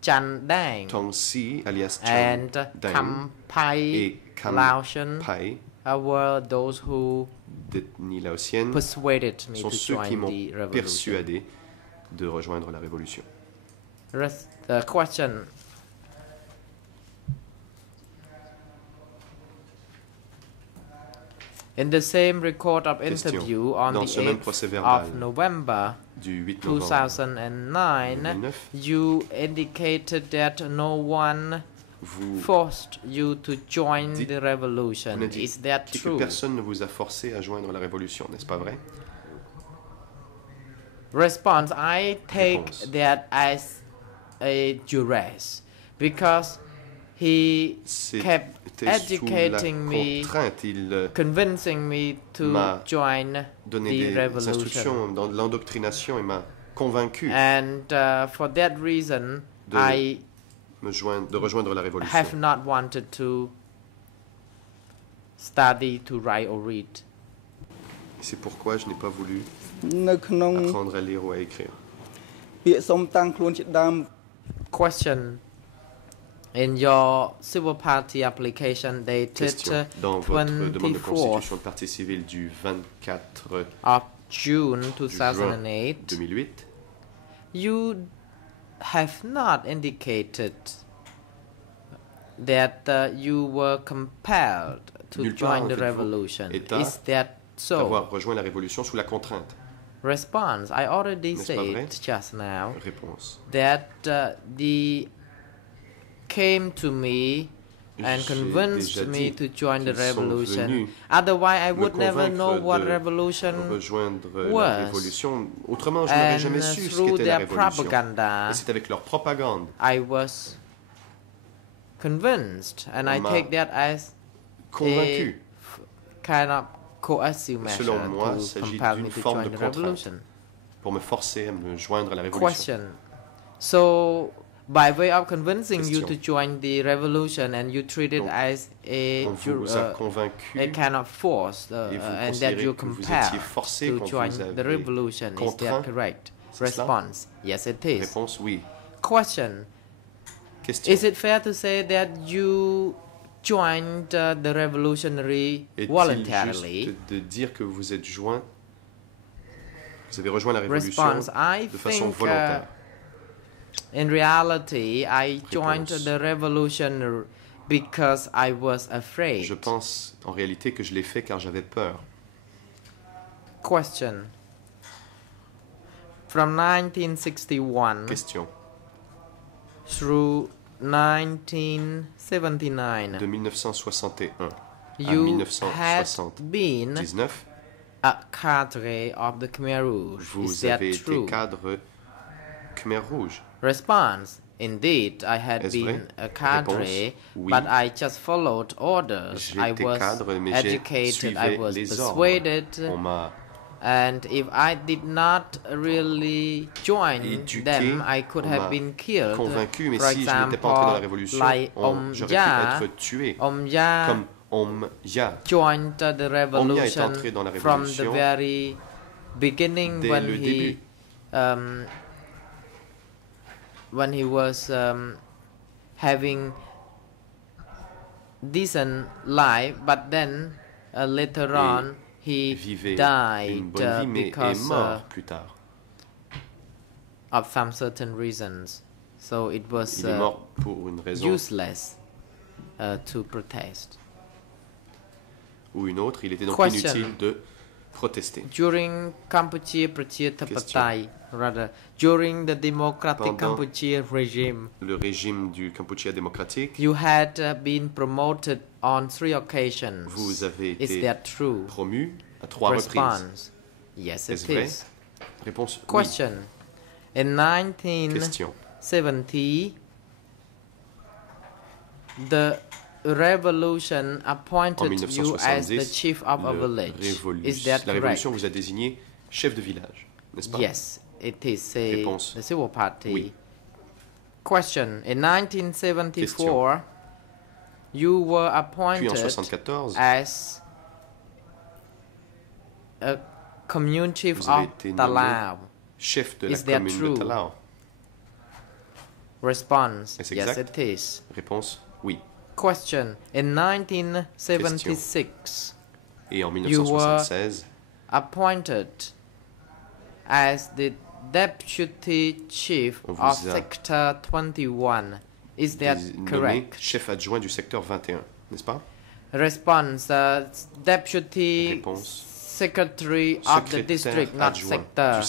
Chan Dang, Tong Si, alias Chan and Dang, Kam Pai Lao Shen were those who persuaded me to join the revolution. Persuadé de rejoindre la révolution. Question. In the same record of interview on the 8th of November 2009, you indicated that no one forced you to join the revolution. Is that true? Que personne ne vous a forcé à joindre la révolution, n'est-ce pas vrai? Response, I take that as a duress because he kept educating me, convincing me to join the revolution. Dans l'endoctrination, il m'a convaincu. And for that reason, I rejoindre la révolution. Have not wanted to study to write or read. C'est pourquoi je n'ai pas voulu apprendre à lire ou à écrire. Question. In your civil party application dated 24th of June 2008, you have not indicated that you were compelled to join the revolution. Is that so? D'avoir rejoint la révolution sous la contrainte. Response. I already said just now that the came to me and convinced me to join the revolution. Otherwise, I would never know what revolution was. And through their propaganda, I was convinced, and I take that as a kind of coercive measure to compel me to join the revolution. Pour me forcer à me joindre à la révolution. Question. So, by way of convincing you to join the revolution, and you treat it as a kind of force, and that you compelled to join the revolution. Is that correct? Response. Yes, it is. Réponse, oui. Question. Is it fair to say that you joined the revolutionary voluntarily? Juste de dire que vous êtes vous avez rejoint la révolution de façon volontaire. In reality, I joined the revolution because I was afraid. Je pense en réalité que je l'ai fait car j'avais peur. Question. From 1961 through 1979, de 1961 you had been a cadre of the Khmer Rouge. Vous avez été cadre Khmer Rouge. Response. Indeed, I had been a cadre, but I just followed orders. I was educated, I was persuaded, and if I did not really join them, I could have been killed. For example, like Om Ya joined the revolution from the very beginning when he was having decent life, but then later on he died because of some certain reasons. So it was Il est mort pour une raison useless to protest. Ou une autre, il était donc Question. inutile de protester. During Kampuchea Prajathapattai, rather, during the democratic Kampuchea regime, le régime du Kampuchea démocratique, you had been promoted on 3 occasions. Vous avez Is été that true? promu à 3 reprises. Response. Yes, Est-ce it vrai? is. Réponse Question. oui. In Question. 1970, the revolution appointed you as the chief of a village. Is that la correct? révolution vous a désigné chef de village, n'est-ce pas? Yes, it is. Say Réponse. the Civil Party. Oui. Question. In 1974, you were Puis en appointed 1974, as a commune chief vous avez of été nommé Talao. chef de la Is that commune true? de Talao. Response. Est-ce Yes, exact? it is. Réponse oui. Question. In 1976, Et en you were 1976, appointed as the deputy chief On vous of a Sector 21. Is that nommé correct? chef adjoint du secteur 21, n'est-ce pas? Response. Deputy Réponse. secretary of the Secrétaire district, not adjoint sector.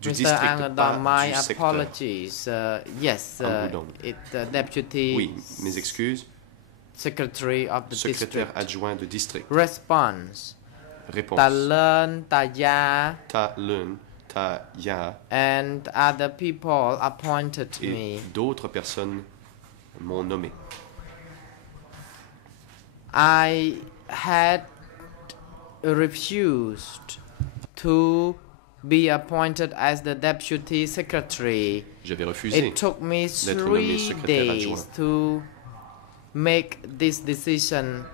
du Mr. district, Angadam, pas my du secteur. apologies. Yes, Angadam. deputy Oui, mes excuses. secretary of the Secrétaire district. adjoint de district. Response. Réponse. Talon, Taya, Ta Lun, Ta Ya and other people appointed et me. d'autres personnes m'ont nommé. I had refused to be appointed as the deputy secretary. J'avais refusé It took me d'être nommé 3 secrétaire days adjoint. to make this decision,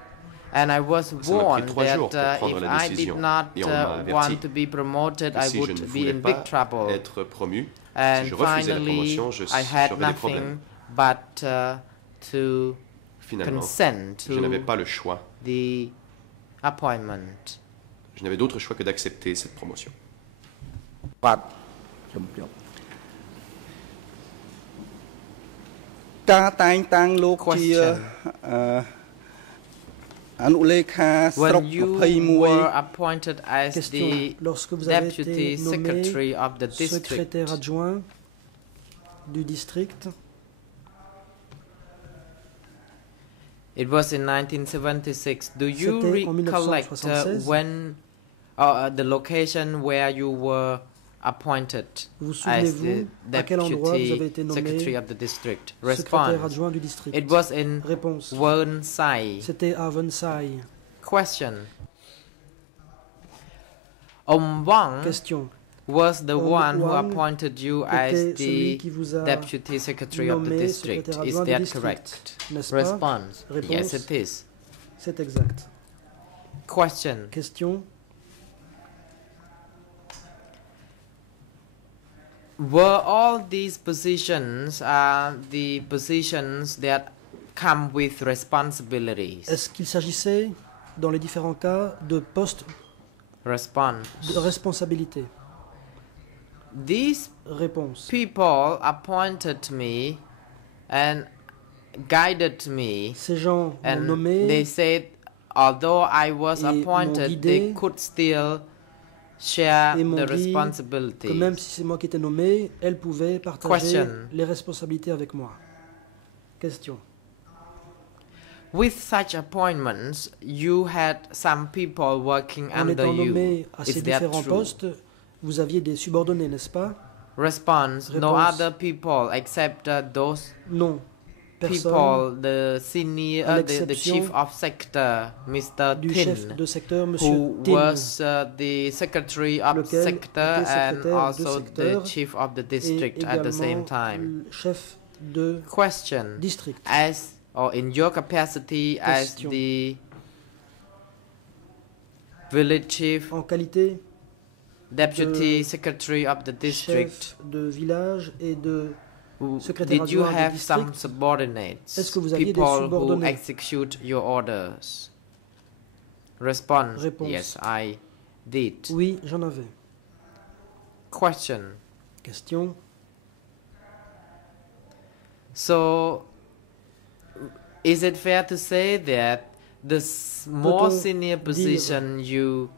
and I was Ça m'a pris warned 3 jours that pour prendre if la I did décision. not Et on m'a averti want to be promoted, que I si je ne would be voulais in pas big trouble. être promu, And si je refusais la finally, promotion, I had j'aurais des problèmes. nothing but to Finalement, consent je n'avais to pas le choix. the appointment. Je n'avais d'autre choix que d'accepter cette promotion. បាទជំរាបការតែងតាំងលោកជាអនុលេខាស្រុក When you 21 were appointed as Question. the Lorsque vous avez deputy été nommé secretary of the district, secrétaire adjoint du district, it was in 1976. Do you C'était en recollect 1976. when the location where you were appointed vous as the souvenez-vous à quel endroit vous avez deputy été secretary nommé of the district? secrétaire Response. adjoint du district? It was in Réponse. Wonsai. C'était à Vonsai. Question. Wang Question. was the one who Wang appointed you as était the celui qui vous a deputy secretary of the nommé district. secrétaire Is adjoint du that district. correct? N'est-ce pas? Response. Réponse. Yes, it is. C'est exact. Question. Question. Were all these positions the positions that come with responsibilities? Est-ce qu'il s'agissait, dans les différents cas, de postes Response. de responsabilité? These Réponse. people appointed me and guided me, Ces gens m'ont and nommé they said although I was et m'ont appointed, they guidé could still share et m'ont the dit que même responsibilities. si c'est moi qui étais nommé, elles pouvaient partager Question. les responsabilités avec moi. Question. With such appointments, you had some people working En under étant nommé you. à Is ces that différents true? postes, vous aviez des subordonnés, n'est-ce pas? Response. No Réponse. other people except those Non. Personne people, the senior, à the l'exception chief of sector, Mr. du Tin, chef de secteur, who Monsieur Tin, was the secretary of lequel sector était and secrétaire de also secteur the chief of the et district at the same également time. le chef de Question. district. As or in your capacity as Question. the village chief, En qualité deputy secretary of the district, chef de village et de secrétaire did you adjoint du have some district, subordinates, est-ce que vous aviez des people who subordonnés? execute your orders? Response. Réponse. Yes, I did. Oui, j'en avais. Question. Question. So, is it fair to say that the more senior position you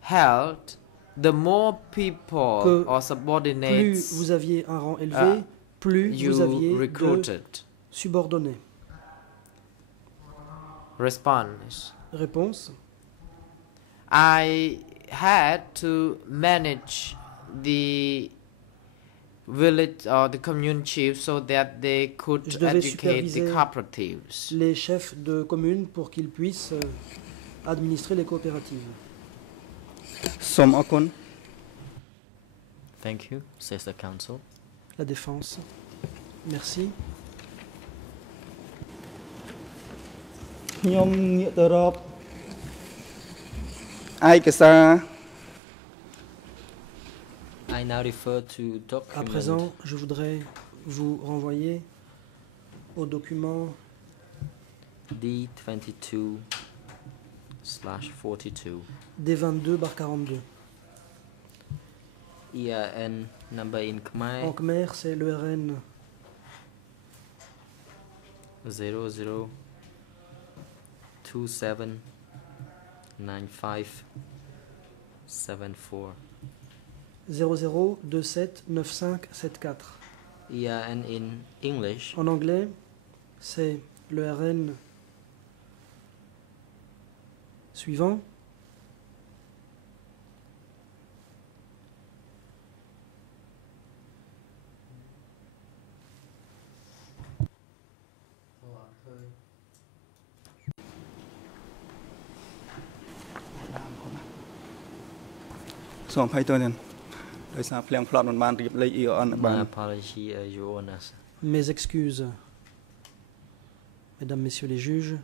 held, the more people or subordinates plus vous aviez un rang élevé, plus vous aviez recruited? De subordonnés. Réponse. I had to manage the village or the commune chiefs so that they could educate the cooperatives. Les chefs de commune pour qu'ils puissent administrer les coopératives. Thank you, says the council. La défense. Merci. I now refer to document. À présent, je voudrais vous renvoyer au document D22/42. D22/42. IAN number in Khmer. En Khmer, c'est le RN 00279574. 00279574. IAN in English. En anglais, c'est le RN suivant. Mes excuses, mesdames, messieurs les juges.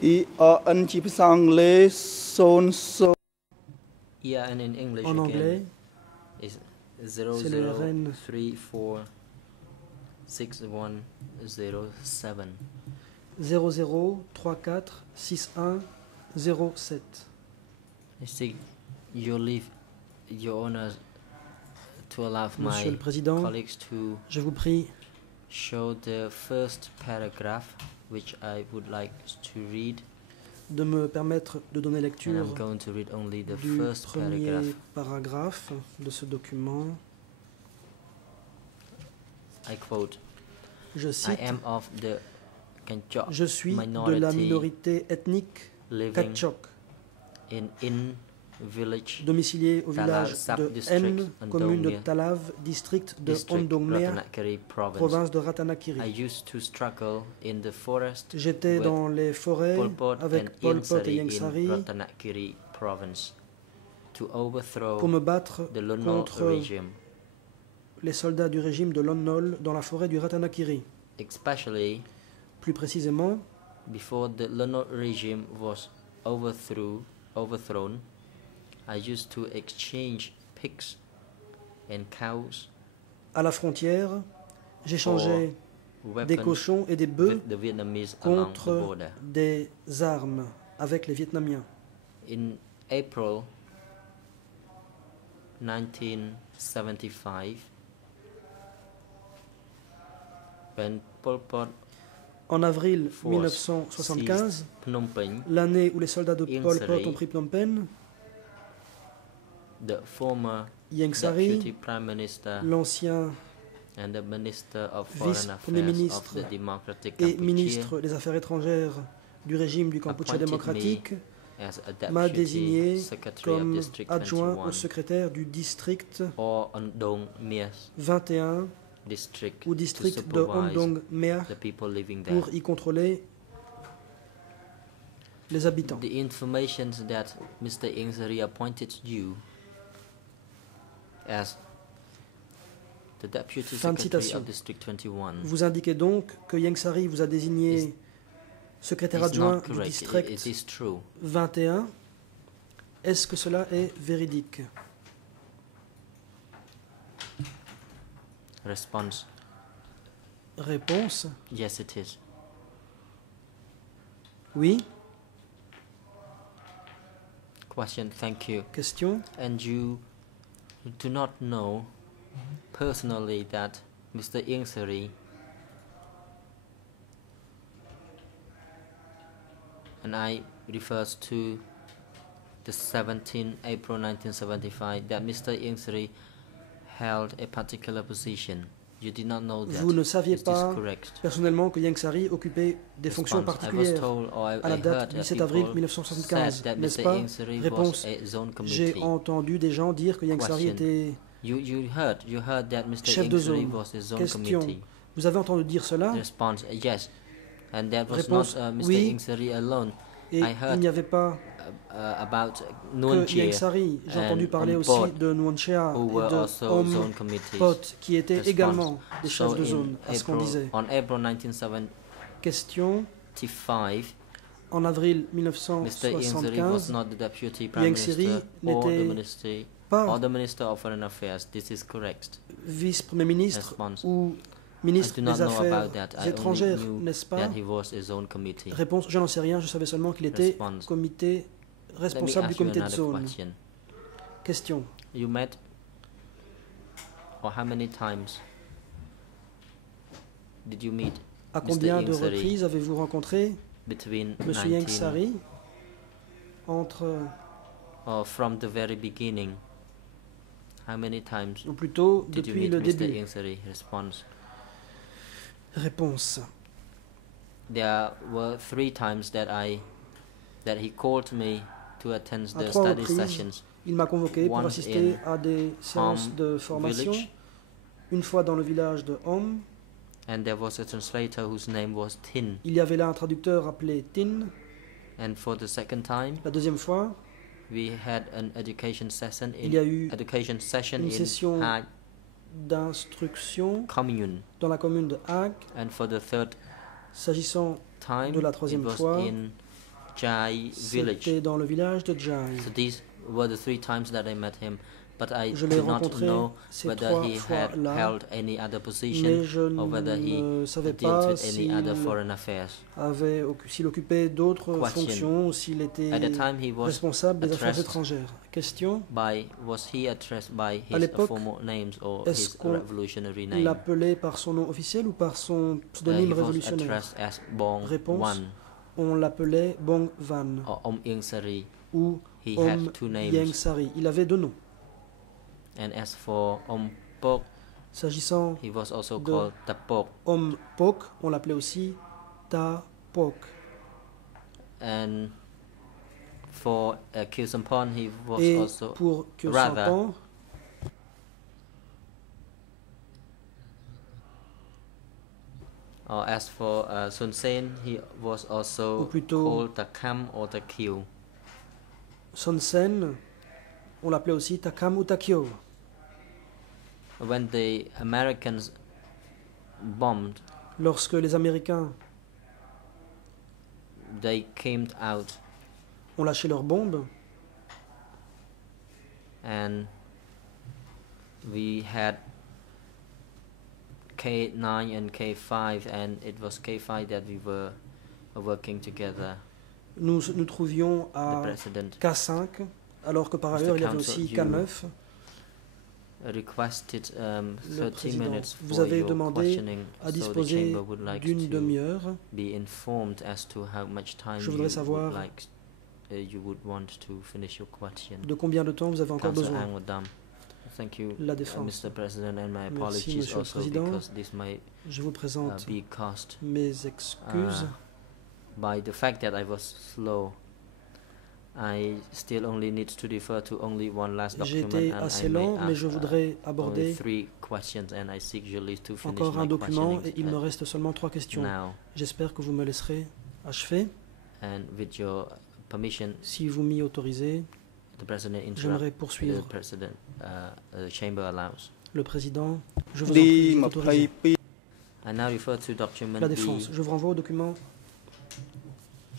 IAN ជាភាសាអង់គ្លេស IAN in English en anglais is 00346107. 00346107. I think you leave your honor to allow Monsieur le Président, colleagues to je vous prie show the first paragraph which I would like to read. De me permettre de donner lecture I'm going to read only the du first premier paragraphe de ce document. I quote, je cite, I am of the je suis de la minorité ethnique Kachok, domicilié au village de N, commune de Talav, district de Ondongmea, province de Ratanakiri. J'étais dans les forêts avec Pol Pot et Ieng Sary pour me battre contre les soldats du régime de Lon Nol dans la forêt du Ratanakiri. Plus précisément, before the Lon Nol regime was overthrown, I used to exchange pigs and cows. À la frontière, j'échangeais des cochons et des bœufs contre des armes avec les Vietnamiens. In April 1975, when Pol Pot en avril 1975, l'année où les soldats de Pol Pot ont pris Phnom Penh, Ieng Sary, l'ancien vice-premier ministre et ministre des Affaires étrangères du régime du Kampuchea démocratique, m'a désigné comme adjoint au secrétaire du district 21 ou district de Ondong Mea pour y contrôler les habitants. The information that Mr. Ieng Sary appointed you as the deputy secretary of District 21. Vous indiquez donc que Ieng Sary vous a désigné secrétaire adjoint du district 21. Est-ce que cela est véridique? Response. Réponse. Yes, it is. Oui. question. Thank you. Question. And you do not know personally that Mr. Ieng Sary and I refers to the 17th April 1975 that Mr. Ieng Sary held a particular position. You did not know that. Vous ne saviez pas personnellement que Ieng Sary occupait des fonctions particulières à la date du 17 avril 1975, n'est-ce pas? Réponse. J'ai entendu des gens dire que Ieng Sary était chef de zone. Question. Vous avez entendu dire cela? Réponse. Oui. Et il n'y avait pas que Ieng Sary. J'ai entendu parler aussi de Nuon Chea et de Om Pot qui étaient également des chefs de zone, à ce qu'on disait. Question. En avril 1975, Ieng Sary n'était pas vice-premier ministre ou ministre des Affaires étrangères, n'est-ce pas? Réponse, je n'en sais rien, je savais seulement qu'il était responsable du comité de zone. Question. You met, or how many times did you meet à combien de reprises avez-vous rencontré M. Ieng Sary entre... from the very beginning, how many times ou plutôt did depuis you meet le Mr. début? Ieng Sary? Response. Réponse. There were 3 times that he called me to attend À the 3 study reprises, sessions. il m'a convoqué pour Once assister in à des séances de formation, village. Une fois dans le village de Om. And there was a translator whose name was Tin. Il y avait là un traducteur appelé Tin. And for the second time, la deuxième fois, we had an education session il y a eu une session d'instruction dans la commune de Hague. And for the third s'agissant de la troisième fois, c'était dans le village de Jai. So these were the 3 times that I met him. But I je l'ai did not rencontré know ces whether 3 he fois had là, held any other position mais je or whether he ne savais dealt pas with any other foreign affairs. s'il occupait d'autres fonctions ou s'il était responsable des affaires étrangères. Question. Was he addressed by à his l'époque, formal names or est-ce his qu'on revolutionary name? l'appelait par son nom officiel ou par son pseudonyme révolutionnaire? As Bong Réponse. Wan. On l'appelait Bong Van Om Ieng Sary. ou Om Ieng Sary. Il avait 2 noms. And as for Om Pok, s'agissant he was also de called Ta Pok. Om Pok, on l'appelait aussi Ta Pok. And for Khieu Samphan, he was et also pour Khieu Samphan, as for Son Sen, he was also called Ta Kam or Ta Khieu. Son Sen, on l'appelait aussi Ta Kam ou Ta Khieu. When the Americans bombed, lorsque les Américains they came out, ont lâché leurs bombes, and we had K9 and K5, and it was K5 that we were working together. Nous trouvions à K5, alors que par ailleurs il y avait aussi K9. Requested, le président, vous avez demandé à disposer d'une demi-heure. Je voudrais savoir de combien de temps vous avez encore besoin. La défense. Merci, Monsieur le Président. Je vous présente mes excuses. By the fact that I was slow, I still only need to refer to only one last document. J'étais assez lent, mais je voudrais aborder encore un document et il me reste seulement 3 questions. J'espère que vous me laisserez achever. And with your permission, si vous m'y autorisez, j'aimerais poursuivre. Le président, je vous en prie, autorisez. La défense, je vous renvoie au document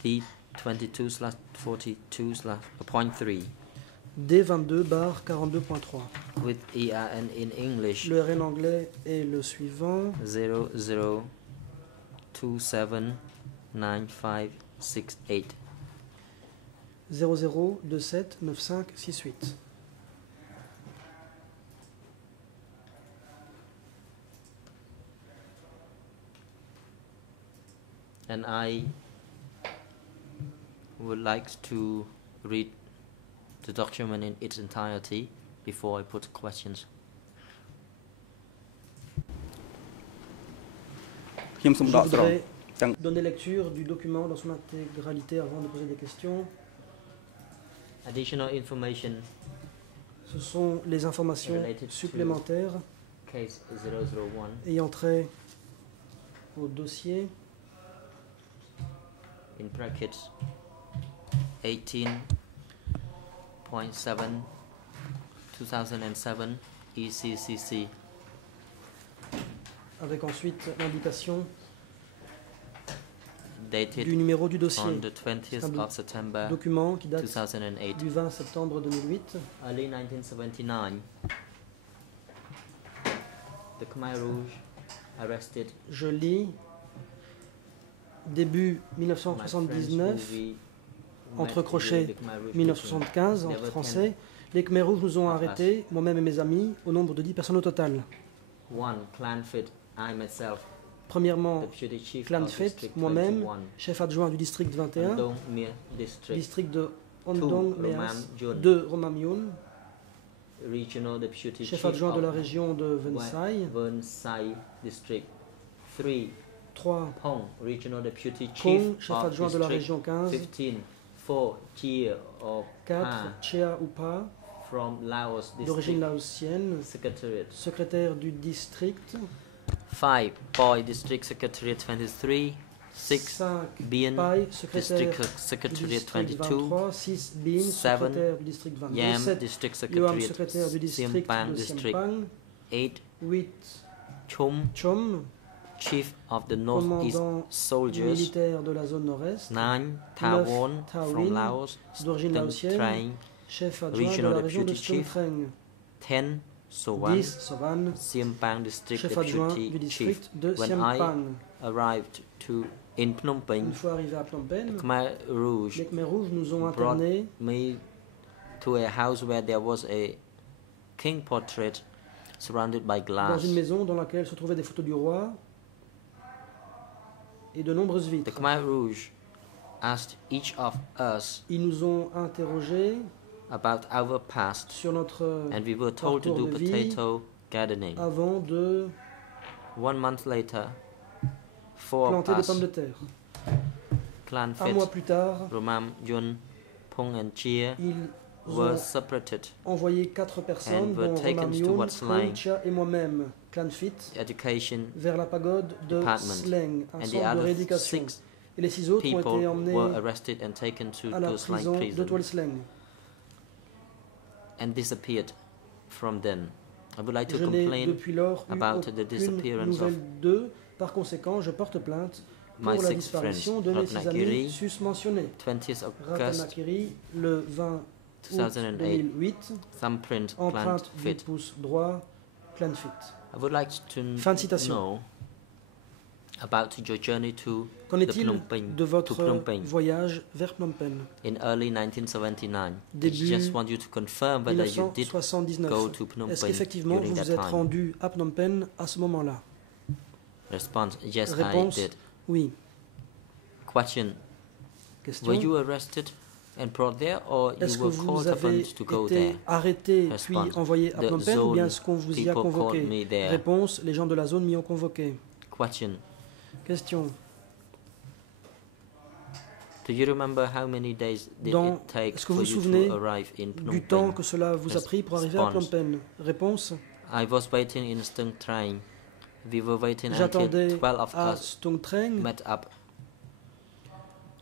D22/42/.3. D22/42.3. With ERN in English. Le RN anglais est le suivant. 00279568. 00279568. And I would like to read the document in its entirety before I put questions. Je voudrais donner lecture du document dans son intégralité avant de poser des questions. Additional information. Ce sont les informations supplémentaires case 001. Ayant trait au dossier. In brackets 18.7 2007 ECCC. Avec ensuite l'indication du numéro du dossier. On the 20th of September document qui date 2008. Du 20 septembre 2008. Early 1979. The Khmer Rouge arrested. Je lis. Début 1979, entre crochets 1975 en français, les Khmer Rouges nous ont arrêtés, moi-même et mes amis, au nombre de 10 personnes au total. Premièrement, Clan Fet, moi-même, chef adjoint du district 21, district de Ondong Meas, de Romamion, chef adjoint de la région de Vensai, 3. Pong, Regional Deputy Chief chef adjoint de la région 15. 4. Chea Upa, d'origine laotienne, secrétaire du district. 5. Boy, District Secretariat 23. 6. Bien, District Secretariat 22. 6. Bin, secrétaire du district 22. Yam, 7. District Secretariat du district Simpang District. 8. 8. Chum, Chief of the Northeast Soldiers. Militaire de la zone nord-est. 9. Tawon, from Laos. D'origine laotienne. Chef adjoint de la région de Stontreng. 10. Sowan, 10. Sovan, Simpang District chef adjoint Deputy du district Chief. de When Simpang. I arrived in Phnom Penh, Une fois arrivé à Phnom Penh, the Khmer Rouge les Khmer Rouges nous ont brought internés me to a house where there was a king portrait surrounded by dans glass. une maison dans laquelle se trouvaient des photos du roi et de nombreuses The vitres. Khmer Rouge asked each of us Ils nous ont interrogés about our past, sur notre and we were told to do parcours de vie potato gardening. avant de 1 month later, 4 of planter des us, pommes de terre. Clan Un mois Fit, plus tard, Romam, Yun, Pung and Chia, ils were ont separated. envoyé 4 personnes, and were dont taken Romam Yun, towards Laing. Koncha et moi-même, Clan Fit, Education vers la pagode de department. Sleng, un And the centre de other rééducation. 6 Et les 6 autres ont people été emmenés were arrested and taken to à la Ghost Line prison de prison Tuol Sleng. and disappeared from then. I would like to Je n'ai complain depuis lors eu about the aucune disappearance of nouvelle d'eux. Par conséquent, je porte plainte my pour la 6 disparition friends, de mes 6 amis Ratnakiri, susmentionnés. 20th August Ratanakiri, le 20 août 2008, 2008, thumbprint plant empreinte du fit. pouce droit, Clan Fit. I would like to Fin de citation. know about your journey to Qu'en the est-il Phnom Penh, de to votre Phnom Penh voyage vers Phnom Penh in early 1979. I début just want you to confirm whether you did 1979? go to Phnom Est-ce Penh qu'effectivement during vous that vous êtes time. rendu à Phnom Penh à ce moment-là? Response: Yes, Réponse: I did. oui. Question: Question: Were you arrested and brought there, or est-ce you que were vous called avez upon to go été there? arrêté puis Response: envoyé à The Phnom Penh ou bien zone est-ce qu'on vous y a people convoqué? called me there. Réponse: les gens de la zone m'y ont convoqué. Question: Question: Do you remember how many days did it take est-ce que for vous vous you souvenez to arrive in Phnom du temps Penh? que cela vous a pris pour arriver à Phnom Response: Penh? Réponse: I was waiting in Stung Train. We were waiting until j'attendais 12 of à us Stung Treng. met up,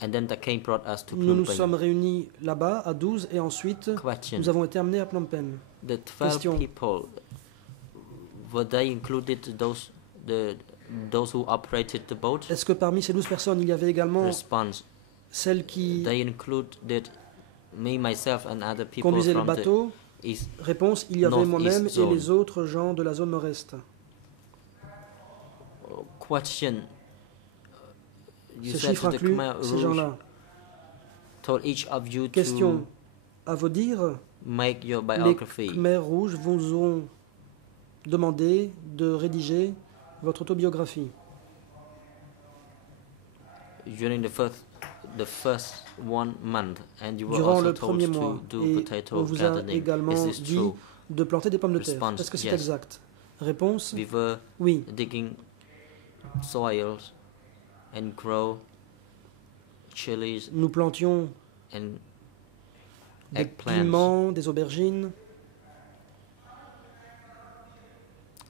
and then the king brought us to Nous Phnom nous Penh. sommes réunis là-bas à 12 et ensuite Question: nous avons été amenés à Phnom Penh. The 12 Question: people, were they included those who operated the boat? Est-ce que parmi ces 12 personnes, il y avait également Response: celles qui They included me, myself, and other people conduisaient le from the bateau? east. Réponse: il y avait Northeast moi-même et zone. les autres gens de la zone nord-est. Question: You Ces said chiffres to the incluent Khmer ces Rouge gens-là. told each of you Question à vous dire. Make your les biography. Khmers rouges vous ont demandé de rédiger votre autobiographie. During the first 1 month, and you were Durant also le told premier mois, to do et potato on vous a gardening. également Is this dit true? de planter des pommes de terre. Response, Est-ce que c'est yes. exact? Réponse, We were oui. digging soils and grow chilies Nous plantions and des eggplants. piments, des aubergines.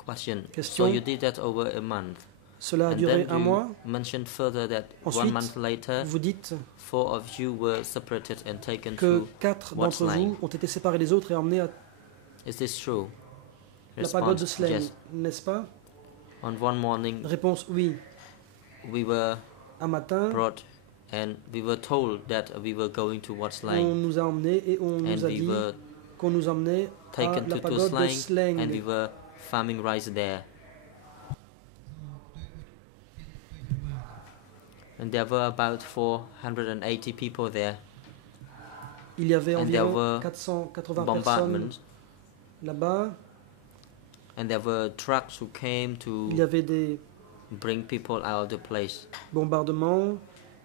Question. Question. So you did that over a month. Cela a And duré then un you mois. mentioned further that 1 Ensuite, month later, vous dites 4 of you were separated and taken que to 4 what's d'entre lying? vous ont été séparés des autres et emmenés à Is this true? la pagode de Response, Sleng, yes. n'est-ce pas? On one morning, Réponse, oui. we were Un matin, brought and we were told that we were going to what's on lying. nous a emmenés et on And nous a we dit were qu'on nous emmenait à taken la to pagode de Sleng and we Sleng. were farming rice there. And there were about 480 people there. Il y avait And there environ were 480 personnes bombardments. là-bas. And there were trucks who came to Il y avait des bring people out of the place. bombardements.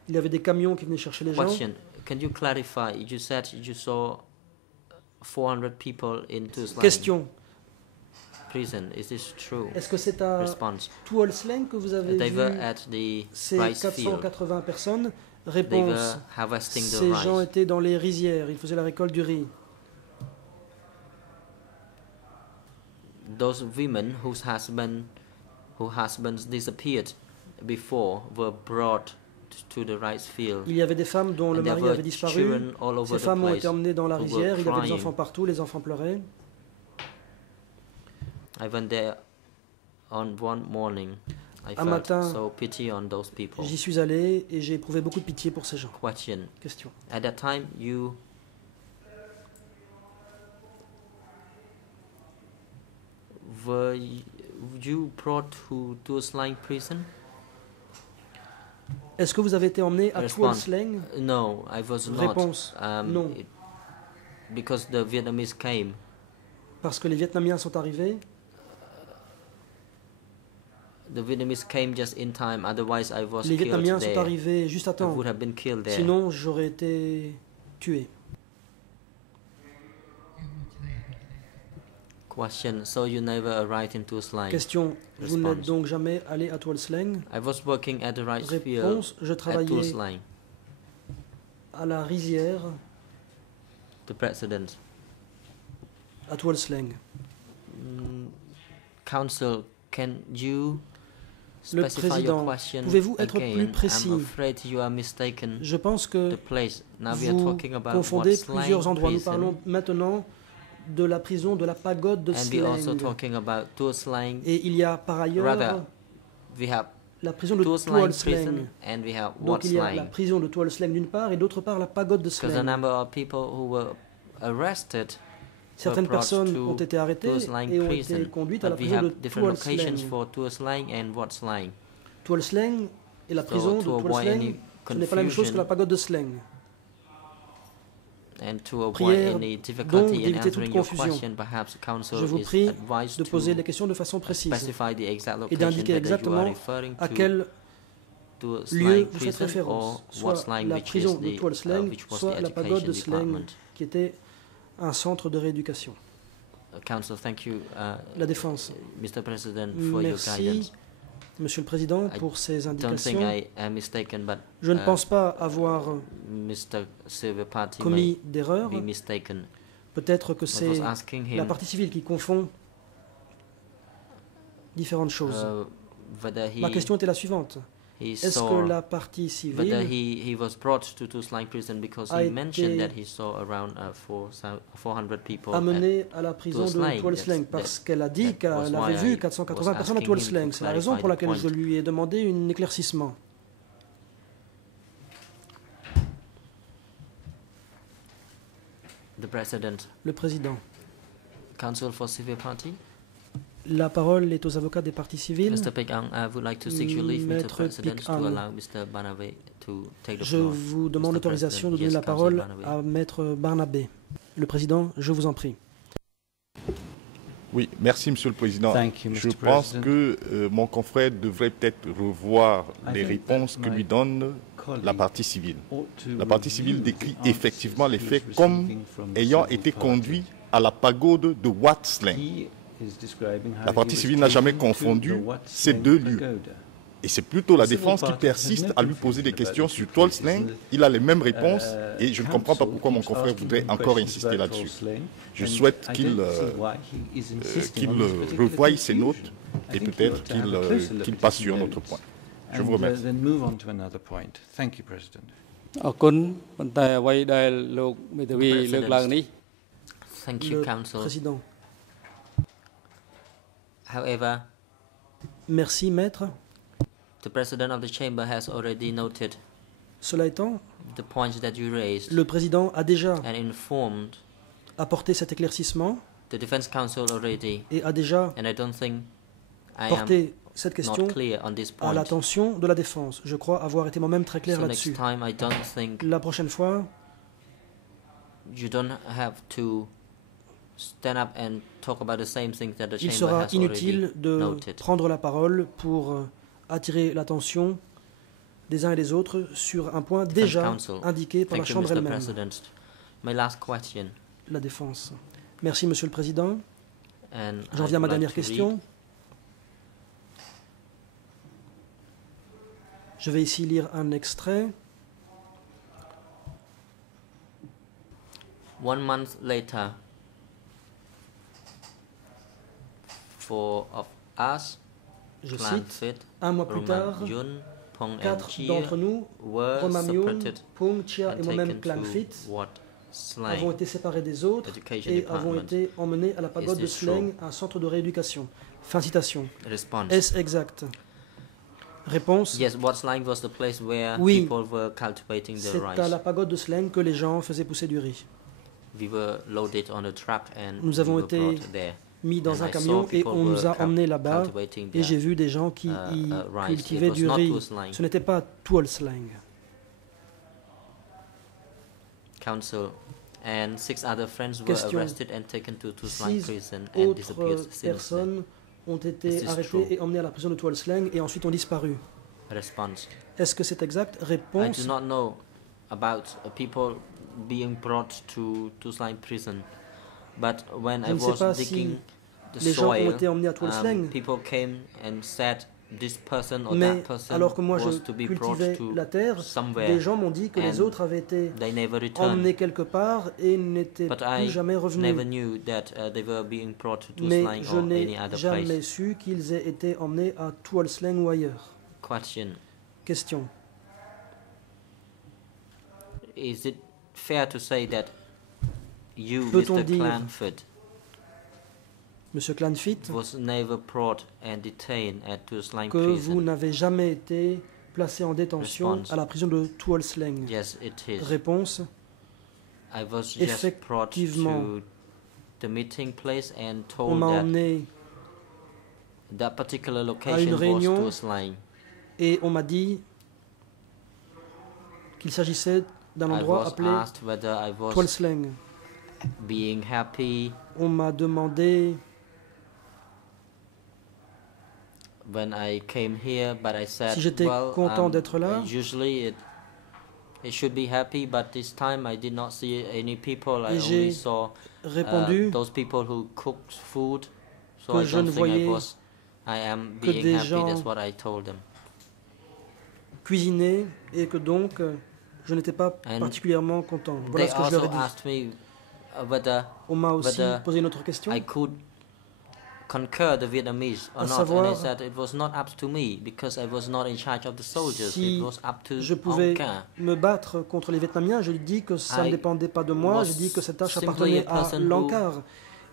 Il y avait des camions qui venaient chercher les gens. Question: can you clarify? You said you saw 400 people in Tusleng Question. prison. Is this true? Est-ce que c'est à Response: Tuol Sleng que vous avez they vu were at the ces rice field. 480 personnes? They Réponse. were harvesting the Ces gens rice. étaient dans les rizières. Ils faisaient la récolte du riz. Those women whose husbands disappeared before were brought to the rice field. Il y avait des femmes dont le And there mari were avait disparu. children all over Ces the femmes ont place été emmenées dans la who were rizière. Il y avait des crying. enfants partout. Les enfants pleuraient. I went there on one morning. I Un felt matin, so pity on those people. J'y suis allé et j'ai éprouvé beaucoup de pitié pour ces gens. Question: Question. at that time you were you brought to Tusleng prison? Est-ce que vous avez été emmené à Tuol Response: Sleng? no, I was not. Réponse: non. Because the Vietnamese came. Parce que les Vietnamiens sont arrivés. The Vietnamese came just in time. Otherwise, I was Les killed Vietnamiens there. sont arrivés juste à I temps. would have been killed there. Sinon, j'aurais été tué. Question: so you never arrived in Tusleng? Question. Vous Response: n'êtes donc jamais allé à Tuol Sleng? I was working at the rice field Réponse. Je at travaillais Tusleng. à la rizière The president. à Tuol Sleng. Council, can you Le specify your président, question pouvez-vous être again? plus précis? I'm afraid you are mistaken. Je pense que The place. Now we are vous talking about confondez what's plusieurs endroits. Nous prison, parlons maintenant de la prison de la pagode de and we're also Sleng. talking about Tusleng. Et il y a par ailleurs Rather, we have la prison de Tusleng Tuol prison Sleng. and we have Donc il y a la What's prison de Tuol Sleng d'une part et d'autre part la pagode de because a Sleng. number of people who were arrested Certaines were brought personnes to ont été arrêtées Tusleng et ont prison. été conduites à la But we prison de have different Tuol locations Sleng. for Tusleng and Whatsleng. Tuol Sleng et la prison de to Tuol avoid Sleng, any ce n'est pas la même chose que la confusion pagode de Sleng. and to avoid Prière any donc difficulty in d'éviter toute answering your confusion. question, perhaps the council Je vous is prie advised de poser les to questions de façon précise specify the exact et location d'indiquer whether you are exactement referring à to quel Tusleng lieu vous faites prison référence, or soit Whatsleng, la which prison is de the Tuol Sleng, which was soit the la pagode de education Sleng, department. qui était un centre de rééducation. Council, thank you, La défense. Mr. President, for your Merci, guidance. Monsieur le Président, I pour ces Don't think indications. I am mistaken, but Je ne pense pas avoir Mr. Silver Party may commis d'erreur. be mistaken. Peut-être que I was c'est asking la him partie civile qui confond différentes choses. whether Ma question était la suivante. he Est-ce saw que la partie whether civile he was brought to Tusleng prison because a he mentioned été that he saw around 400 people. a mené à la prison de Tuol Tuol Sleng? Sleng parce qu'elle a dit that was qu'elle why avait vu I 480 was personnes à asking Tuol him to Sleng. C'est la raison clarify pour the laquelle je point. lui ai demandé un éclaircissement. The President, Le Président. Council for Civil Party. La parole est aux avocats des parties civiles. Mr. Pik Ang, I would like to seek your leave, Mr. Maître President, Pik to Ang. allow Mr. Banave Je vous demande l'autorisation de donner la parole à Maître Barnabé. Le Président, je vous en prie. Oui, merci Monsieur le Président. Je pense que mon confrère devrait peut-être revoir les réponses que lui donne la partie civile. La partie civile décrit effectivement les faits comme ayant été conduits à la pagode de Wat Sleng. La partie civile n'a jamais confondu ces deux lieux. Et c'est plutôt la défense qui persiste à lui poser des questions sur Tuol Sleng. Il a les mêmes réponses et je ne comprends pas pourquoi mon confrère voudrait encore insister là-dessus. Je souhaite qu'il revoie ses notes et peut-être qu'il passe sur un autre point. Je vous remercie. Thank you, Council. Président. However, merci, Maître. The President of the Chamber has already noted Cela étant, the points that you raised le Président a déjà and informed apporté cet éclaircissement the Defense Council already, et a déjà and I don't think I porté cette am question not clear on this point. à l'attention de la défense. Je crois avoir été moi-même très clair So là-dessus. next time, I don't think La prochaine fois, you don't have to stand up and talk about the same thing that the il chamber sera has inutile already de noted. prendre la parole pour attirer l'attention des uns et des autres sur un point déjà Council. indiqué par la Thank you, Chambre Mr. elle-même, President. My last question. la défense. Merci, Monsieur le Président. And J'en I viens à ma would like dernière to question. read. Je vais ici lire un extrait. 1 month later, 4 of us, Je Clan cite, Fit, un mois plus tard, Roman Yun, Pong and 4 Chia d'entre nous, were Romam Yun, separated Pung, Chia et and moi-même taken Clan to Fit, Wat avons Sleng. été séparés des autres Education et avons Department. été emmenés à la pagode de this Sleng, un centre de rééducation. Fin citation. Response. Est-ce exact? Réponse. Yes, Wat Sleng was the place where Oui. people were cultivating the C'est à la rice. pagode de Sleng que les gens faisaient pousser du riz. We were loaded on a truck and Nous we avons were été brought there. mis dans And un I camion saw et people on nous a were emmenés là-bas cultivating et j'ai their, vu des gens qui y rice. cultivaient It was du not riz. Tuol Sleng. Ce n'était pas Tuol Sleng. Council and 6 other friends were Question. arrested and taken to Tuol Sleng 6 prison and disappeared autres since then. personnes ont Is été this arrêtées true? et emmenées à la prison de Tuol Sleng et ensuite ont disparu. Response. Est-ce que c'est exact? I Réponse. do not know about people being brought to Tuol Sleng prison, but when Je I ne sais was pas digging si the les gens ont soil, été emmenés à Tuol Sleng. people came and said this person or Mais that person alors que moi je was to be brought cultivais to la terre, somewhere. des gens m'ont dit que les and autres avaient été They never returned. emmenés quelque part et n'étaient But plus I jamais never revenus. knew that they were being brought to Tuol Mais Sleng je or any n'ai other jamais place. su qu'ils aient été emmenés à Tuol Sleng ou ailleurs. Question. Question. Is it fair to say that you, Peut-on Mr. dire- Clanford, Monsieur Clanfit, was never brought and detained at Tuol Sleng que vous prison? n'avez jamais été placé en détention Response. à la prison de Tuol Sleng. Yes, it is. Réponse. I was just brought Effectivement. to the meeting place and On told m'a that emmené that particular location was réunion Tuol Sleng. et on m'a dit qu'il s'agissait d'un I endroit was appelé asked whether I Tuol was Sleng. being happy On m'a demandé when I came here, but I said, si j'étais well, content d'être là. usually it should be happy, but this time I did not see any people. I Et j'ai only saw répondu those people who cooked food. So que I je don't ne think voyais I am que being des happy. gens That's what I told them. cuisiner et que donc je n'étais pas And particulièrement content. Voilà They ce que je leur ai also dit. asked me whether On m'a aussi whether posé une autre question, I could concur the Vietnamese or à not, and I savoir said it was not up to me because I was not in charge of the soldiers. si It was up to je pouvais Hong Kong. me battre contre les Vietnamiens. Je lui dis que ça ne I dépendait pas de moi. was Je dis que cette tâche simply appartenait a à person who l'Ankar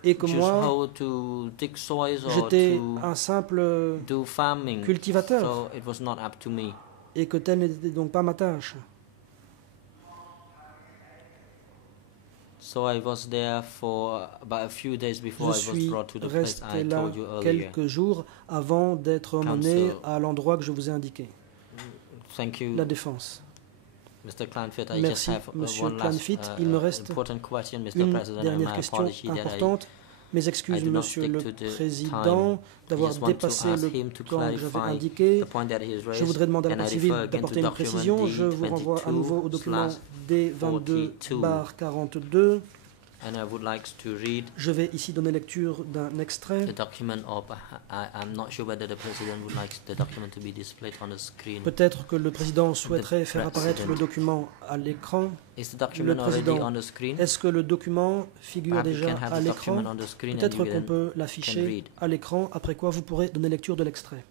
et que Just moi, how to dig soils or j'étais to un simple do farming. cultivateur So it was not up to me. et que telle n'était donc pas ma tâche. So I was there for about a few days before Je I was suis brought to the place resté I là told you earlier. quelques jours avant d'être emmené Council. à l'endroit que je vous ai indiqué. Thank you. La défense. Merci, Monsieur Clanfitt. Il me reste une dernière question importante. Mes excuses, Monsieur le Président, d'avoir dépassé le temps que j'avais indiqué. Je voudrais demander à la partie civile d'apporter une précision. Je vous renvoie à nouveau au document D22/42. Je vais ici donner lecture d'un extrait. Peut-être que le président souhaiterait faire apparaître le document à l'écran. Le président, est-ce que le document figure déjà à l'écran? Peut-être qu'on peut l'afficher à l'écran, après quoi vous pourrez donner lecture de l'extrait.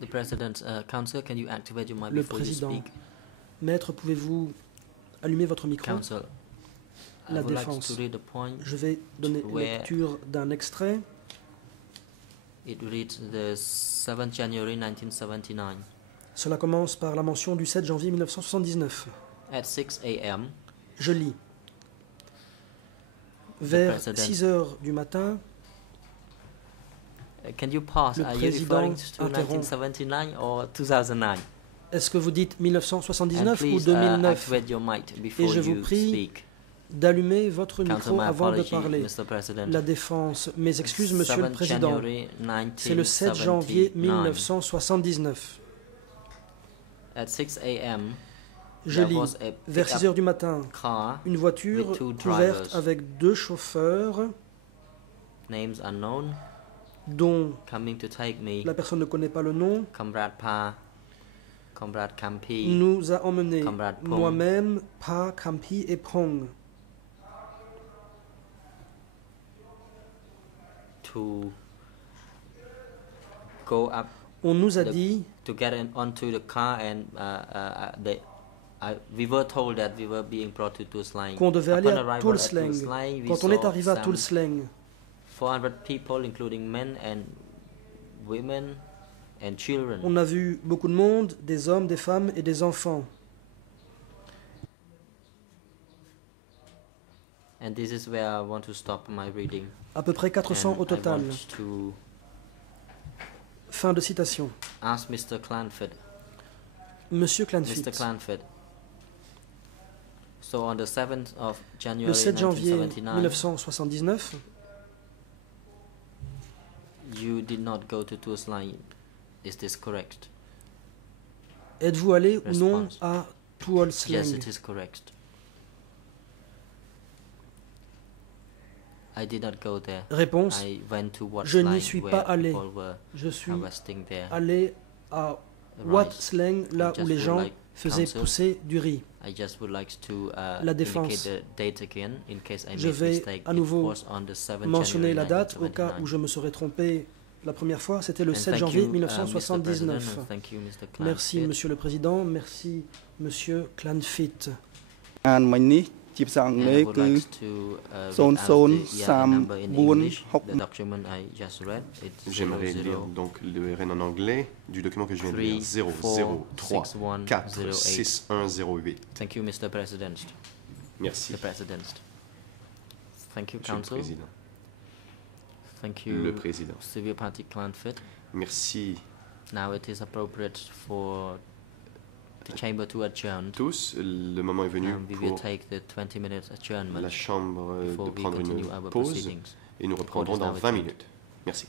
The President's Council, can you activate your mic Le before you président, speak? Maître, pouvez-vous allumer votre micro? Council, I La would like défense. to read a point. Je vais donner lecture d'un extrait. It reads the 7th January 1979. Cela commence par la mention du 7 janvier 1979. At 6 a.m. Je lis. Vers 6 heures du matin, Can you pause? Le Are you président referring to 1979 or 2009? Est-ce que vous dites 1979 ou please, 2009? activate your mic before Et je vous you prie speak. d'allumer votre Council, micro my avant de apology, parler. Mr. President. La défense. Mes excuses, Monsieur le 7th Président. January C'est le 7 janvier 1979. 1979. At 6 a.m. Je there lis. was a Vers 6 heures du matin, car une voiture with two couverte drivers. avec 2 chauffeurs Names unknown dont coming to take me. la personne ne connaît pas le nom, Comrade Pa, Comrade Kampi, nous a emmenés, Comrade Pong. moi-même, Pa, Kampi et Pong, to go up on nous a The- dit to get onto the car and we were told that we were being brought to Tulslang. qu'on devait aller Upon à arrival at Tulslang. Tulslang, we Quand on est saw arrivé à some Tulslang, 400 people, including men and women and children. on a vu beaucoup de monde, des hommes, des femmes et des enfants. And this is where I want to stop my reading. À peu près 400 And au I total. want to Fin de citation. ask Mr. Clanford. Monsieur Mr. Clanfitt, Clanford. So on the 7th of January le 7 janvier 1979, 1979, you did not go to Tulslang. Is this correct? êtes-vous allé ou non Response. à Yes, Tuolsleng? it is correct. I did not go there. Réponse, I went to je n'y Watsleng suis where pas allé. people were Je suis harvesting there. allé à Watsleng, là où les gens faisaient pousser du riz. I just would like to La défense. indicate the date again in case I Je made vais mistake. à It nouveau was on the 7th Mentionner January la date au cas 1979. où je me serais trompé la première fois, c'était le And 7 thank janvier you, Mr. 1979. President, and thank you, Mr. Merci Clanfitt. Monsieur le Président, merci Monsieur Clanfitt. អានមិញនេះជាភាសាអង់ And គ្លេ I ស would គឺ like to read out the year number in English. 00346 The document I just read. It's J'aimerais 00 lire donc le RN en anglais du document que je viens de lire. 003466108. Thank you, Mr. President. Merci. The President. Thank you, Monsieur le Council. Président. Thank you, Le Président. Civil Party Clanford. Merci Now it is appropriate for the chamber to adjourn. tous. Le moment est venu We will pour take the 20 minutes adjournment la Chambre before de we prendre continue une our pause proceedings. et nous reprendrons Court is dans now 20 adjourned. minutes. Merci.